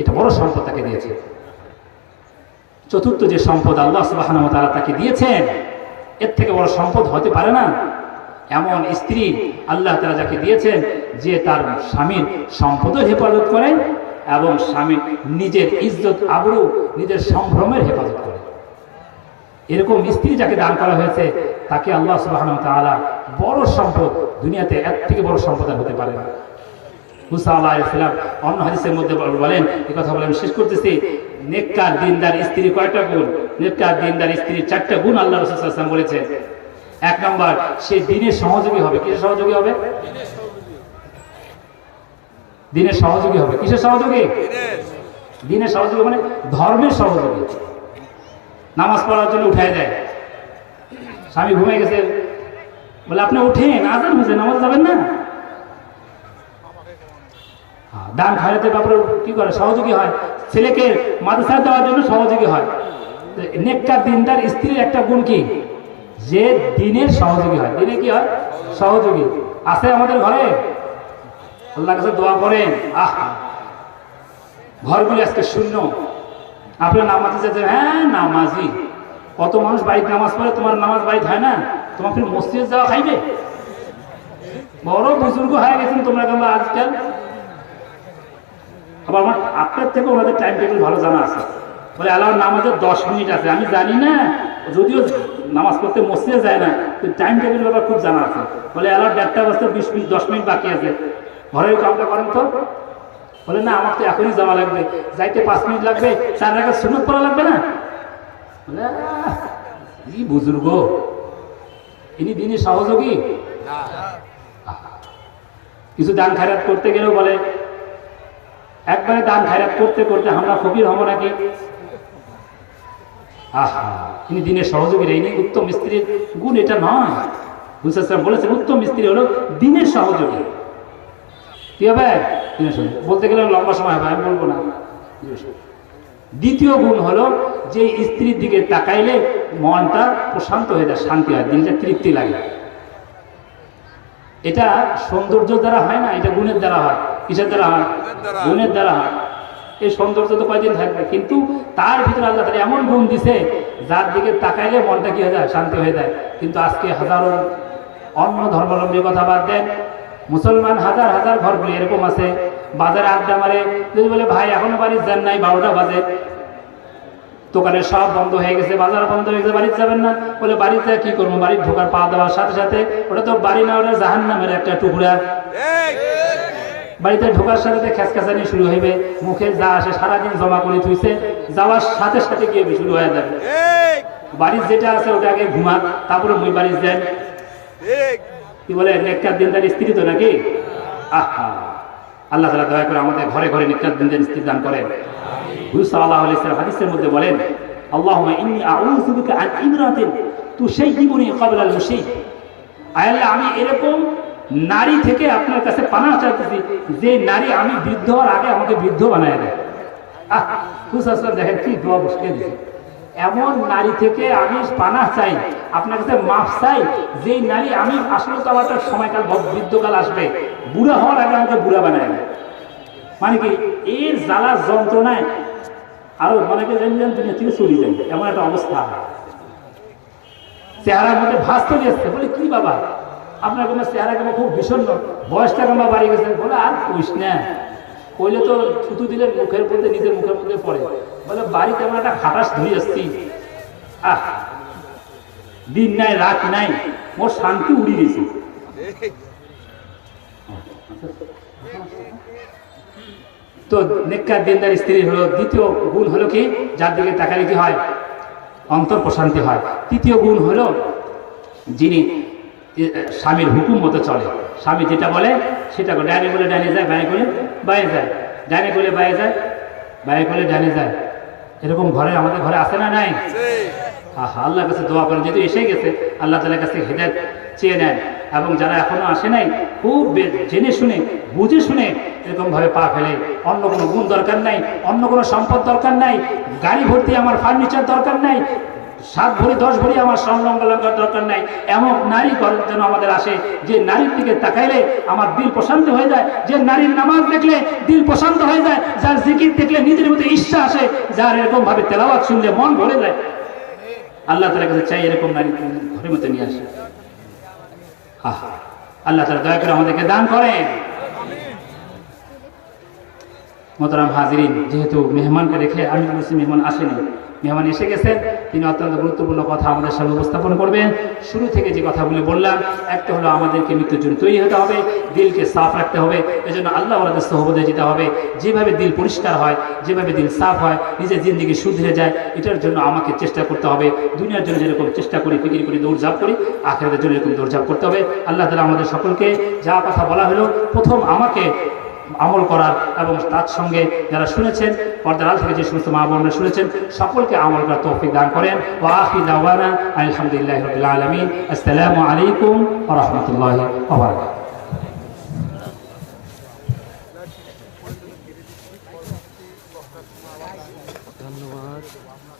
এটা বড় সম্পদ তাকে দিয়েছে। 4র্থ যে সম্পদ আল্লাহ সুবহানাহু ওয়া তাআলা তাকে দিয়েছেন, এর থেকে বড় সম্পদ হতে পারে না। এমন স্ত্রী আল্লাহ তাআলা যাকে দিয়েছেন, যে তার স্বামীর সম্পদের হেফাজত করে এবং স্বামীর নিজের ইজ্জত আবরু, নিজের সম্ভ্রমের হেফাজত করে। এরকম স্ত্রী যাকে দান করা হয়েছে, তাকে আল্লাহ সুবহানাহু ওয়া তাআলা বড় সম্পদ, দুনিয়াতে এর থেকে বড় সম্পদ আর হতে পারে না। মুসা আলাইহিস সালাম অন্য হাদিসের মধ্যে বলেন, এই কথা বলে আমি শেষ করতেছি, নেককার দিনদার স্ত্রী কয়টা গুণ? নেককার দিনদার স্ত্রীর 4টা গুণ আল্লাহ রাসূল সাল্লাল্লাহু আলাইহি ওয়াসাল্লাম বলেছেন। 1 নম্বর, সে দ্বীনের সহযোগী হবে। কিসের সহযোগী হবে? দ্বীনের সহযোগী হবে। কিসের সহযোগী? দ্বীনের সহযোগী মানে ধর্মের সহযোগী। নামাজ পড়ার জন্য উঠায় দেয়, স্বামী ঘুমে গেছে, বলে আপনি উঠেন, আজান হয়েছে, নামাজ যাবেন না? দান খায়রাতের ব্যাপারে কি করে? সহযোগী হয়। ছেলেকে মাদ্রাসায় দেওয়ার জন্য সহযোগী হয়। নেককার দিনদার স্ত্রীর একটা গুণ কি? যে দ্বীনের সহযোগী হয়। দ্বীনে কি হয়? সহযোগী। আছে আমাদের ঘরে? আল্লাহর কাছে দোয়া করেন, ঘরগুলি আজকে শূন্য। আপনার নামাজে যাচ্ছে, হ্যাঁ নামাজি, কত মানুষ বাড়িতে নামাজ পড়ে, তোমার নামাজ বাড়িতে হয় না? তোমাকে মসজিদে যাওয়া খাইবে? বড় বুজুর্গ হয়ে গেছেন তোমরা কেমন আজকাল। আবার আমার আপনার থেকে ওনাদের টাইম টেবিল ভালো জানা আছে। বলে আল্লাহর নামাজের 10 মিনিট আছে। আমি জানি না, যদিও নামাজ পড়তে মসজিদে যায় না, কিন্তু টাইম টেবিল ব্যাপার খুব জানা আছে। বলে আল্লাহর 1টা বাজতে 20 মিনিট 10 মিনিট বাকি আছে, ঘরের কামটা করেন তো। বলে না, আমার তো এখনই যাওয়া লাগবে, যাইতে 5 মিনিট লাগবে, 4 রাকাত সুন্নাত পড়া লাগবে না? বলে কি বুজুর্গ, ইনি দিনের সহযোগী। কিছু দান খায়রাত করতে গেলেও বলে, একবারে দান খায়রাত করতে করতে আমরা ফকির হব নাকি? ইনি দিনের সহযোগী, ইনি উত্তম স্ত্রীর গুণ এটা নয়। হুসাইন বলেছেন উত্তম স্ত্রী হলো দিনের সহযোগী। কি হবে? বলতে গেলে লম্বা সময় হবে, আমি বলবো না। 2য় গুণ হলো, যে স্ত্রীর দিকে তাকাইলে মনটা প্রশান্ত হয়ে যায়, শান্তি হয়, দিনটা তৃপ্তি লাগে। এটা সৌন্দর্য দ্বারা হয় না, এটা গুণের দ্বারা হয়। কিসের দ্বারা হয়? গুণের দ্বারা হয়। এই সৌন্দর্য তো কয়দিন থাকবে, কিন্তু তার ভিতরে আল্লাহ তাআলা এমন গুণ দিছে, যার দিকে তাকাইলে মনটা কি হয়ে যায়? শান্তি হয়ে যায়। কিন্তু আজকে হাজারো অন্য ধর্মাবলম্বী কথা বাদ দেন, মুসলমান হাজার হাজার ঘরগুলি এরকম আছে, বাজারে আড্ডা মারে, যদি বলে ভাই এখনো বাড়ির যান নাই, 12টা বাজে, দোকানের সব বন্ধ হয়ে গেছে, বাজার বন্ধ হয়ে গেছে, বাড়িতে যাবেন না? বলে বাড়িতে কি করবো, বাড়ির ঢোকার পা দেওয়ার সাথে সাথে ওটা তো বাড়ি না, ওটা জাহান্নামের একটা টুকরা। বাড়িতে ঢোকার সাথে খেসখাসানি শুরু হইবে, মুখে যা আসে সারাদিন জমা করে থুইছে, যাওয়ার সাথে সাথে গিয়ে শুরু হয়ে যাবে। বাড়ির যেটা আছে ওটা আগে ঘুমাক, তারপরে মই বাড়ির যান। কি বলে নেককার দিনদার স্ত্রী তো নাকি? আহা, আল্লাহ তাআলা দয়া করে আমাদের ঘরে ঘরে নেককার দিনদার স্ত্রী দান করেন। হুজুর সাল্লাল্লাহু আলাইহি ওয়াসাল্লাম হাদিসের মধ্যে বলেন, আল্লাহুম্মা ইন্নী আউযু বিকা আন ইমরাতিন তুশাইয়িবুনি ক্বাবলা আল মুশাইয়্যিব। আয় আল্লাহ, আমি এরকম নারী থেকে আপনার কাছে পানাহ চাইতেছি যে নারী আমি বৃদ্ধ হওয়ার আগে আমাকে বৃদ্ধ বানায় দেয়। হুজুর সাল্লাল্লাহু আলাইহি ওয়াসাল্লাম দেখেন কি দোয়া বসিয়ে দিয়েছে। এমন নারী থেকে আমি পানাহ চাই, আপনার কাছে মাফ চাই, যে নারী আমি আসলে তো আমার একটা সময়কাল বৃদ্ধকাল আসবে, বুড়া হওয়ার আগে আমাকে বুড়া বানায় দেয়। মানে কি এর জ্বালা যন্ত্রণায় আরো অনেকে জানলেন দুনিয়া থেকে চলে যায়, এমন একটা অবস্থা। চেহারার মধ্যে ভাস চলে আসছে। বলে কি বাবা আপনার কোনো চেহারা কেমন খুব বিষণ্ণ, বয়সটা কেমন বাড়ি গেছে? বলে আর কইস না, কইলে তো থুতু দিলে মুখের মধ্যে নিজের মুখের মধ্যে পড়ে। বলে বাড়িতে আমার একটা খাটাস ধুই আসছি, দিন নাই রাত নাই, মোর শান্তি উড়ি গেছে। তো নেককার দিনদার স্ত্রী হলো দ্বিতীয় গুণ, হলো কি যার দিকে তাকালে কি হয়? অন্তর প্রশান্তি হয়। তৃতীয় গুণ হলো যিনি স্বামীর হুকুম মতো চলে। স্বামী যেটা বলে সেটা করে, ডাইনে বলে ডাইনে যায়, বাঁয়ে করলে বাঁয়ে যায়, ডাইনে করলে বাঁয়ে যায়, বাঁয়ে করলে ডাইনে যায়। এরকম ঘরে আমাদের ঘরে আছে না নাই? আল্লাহর কাছে দোয়া করেন, যেহেতু এসে গেছে আল্লাহ তাআলার কাছে হেদায়েত চেয়ে নেন। এবং যারা এখনো আসে নাই, খুব জেনে শুনে বুঝে শুনে এরকম ভাবে পা ফেলে। অন্য কোনো গুণ দরকার নাই, অন্য কোনো সম্পদ দরকার নাই, গাড়ি ভর্তি আমার ফার্নিচার দরকার নাই, 7 ভরি 10 ভরি আমার স্বর্ণালঙ্কার দরকার নাই। এমন নারী যেন আমাদের আসে যে নারীর দিকে তাকাইলে আমার দিল প্রশান্ত হয়ে যায়, যে নারীর নামাজ দেখলে দিল প্রশান্ত হয়ে যায়, যার জিকির দেখলে নিজের মধ্যে ঈর্ষা আসে, যার এরকম ভাবে তেলাওয়াত শুনলে মন ভরে যায়। আল্লাহ তাআলার কাছে চাই এরকম নারী ঘরের মধ্যে নিয়ে আসে। আল্লাহ তাআলা দয়া করে আমাদেরকে দান করেন। মোহতারাম হাজিরিন, যেহেতু মেহমানকে রেখে আমি বলছি মেহমান আসেনি, মেহমান এসে গেছেন, তিনি অত্যন্ত গুরুত্বপূর্ণ কথা আমাদের সামনে উপস্থাপন করবেন। শুরু থেকে যে কথাগুলি বললাম, একটা হলো আমাদেরকে মৃত্যুর জন্য তৈরি হতে হবে, দিলকে সাফ রাখতে হবে, এজন্য আল্লাহ ওয়ালাদের সোহবতে যেতে হবে। যেভাবে দিল পরিষ্কার হয়, যেভাবে দিল সাফ হয়, নিজের জিন্দেগি শুধরে যায়, এটার জন্য আমাকে চেষ্টা করতে হবে। দুনিয়ার জন্য যেরকম চেষ্টা করি, ফিকির করি, দৌড়ঝাঁপ করি, আখিরাতের জন্য এরকম দৌড়ঝাঁপ করতে হবে। আল্লাহ তাআলা আমাদের সকলকে যা কথা বলা হলো, প্রথম আমাকে আমল করার, এবং তার সঙ্গে যারা শুনেছেন, পর্দার আড়াল থেকে যে সমস্ত মা বোনরা শুনেছেন, সকলকে আমল করার তৌফিক দান করেন। ওয়া আখিরু দাওয়ানা আলহামদুলিল্লাহি রাব্বিল আলামিন। আসসালামু আলাইকুম ওয়া রাহমাতুল্লাহি ওয়া বারাকাতুহু।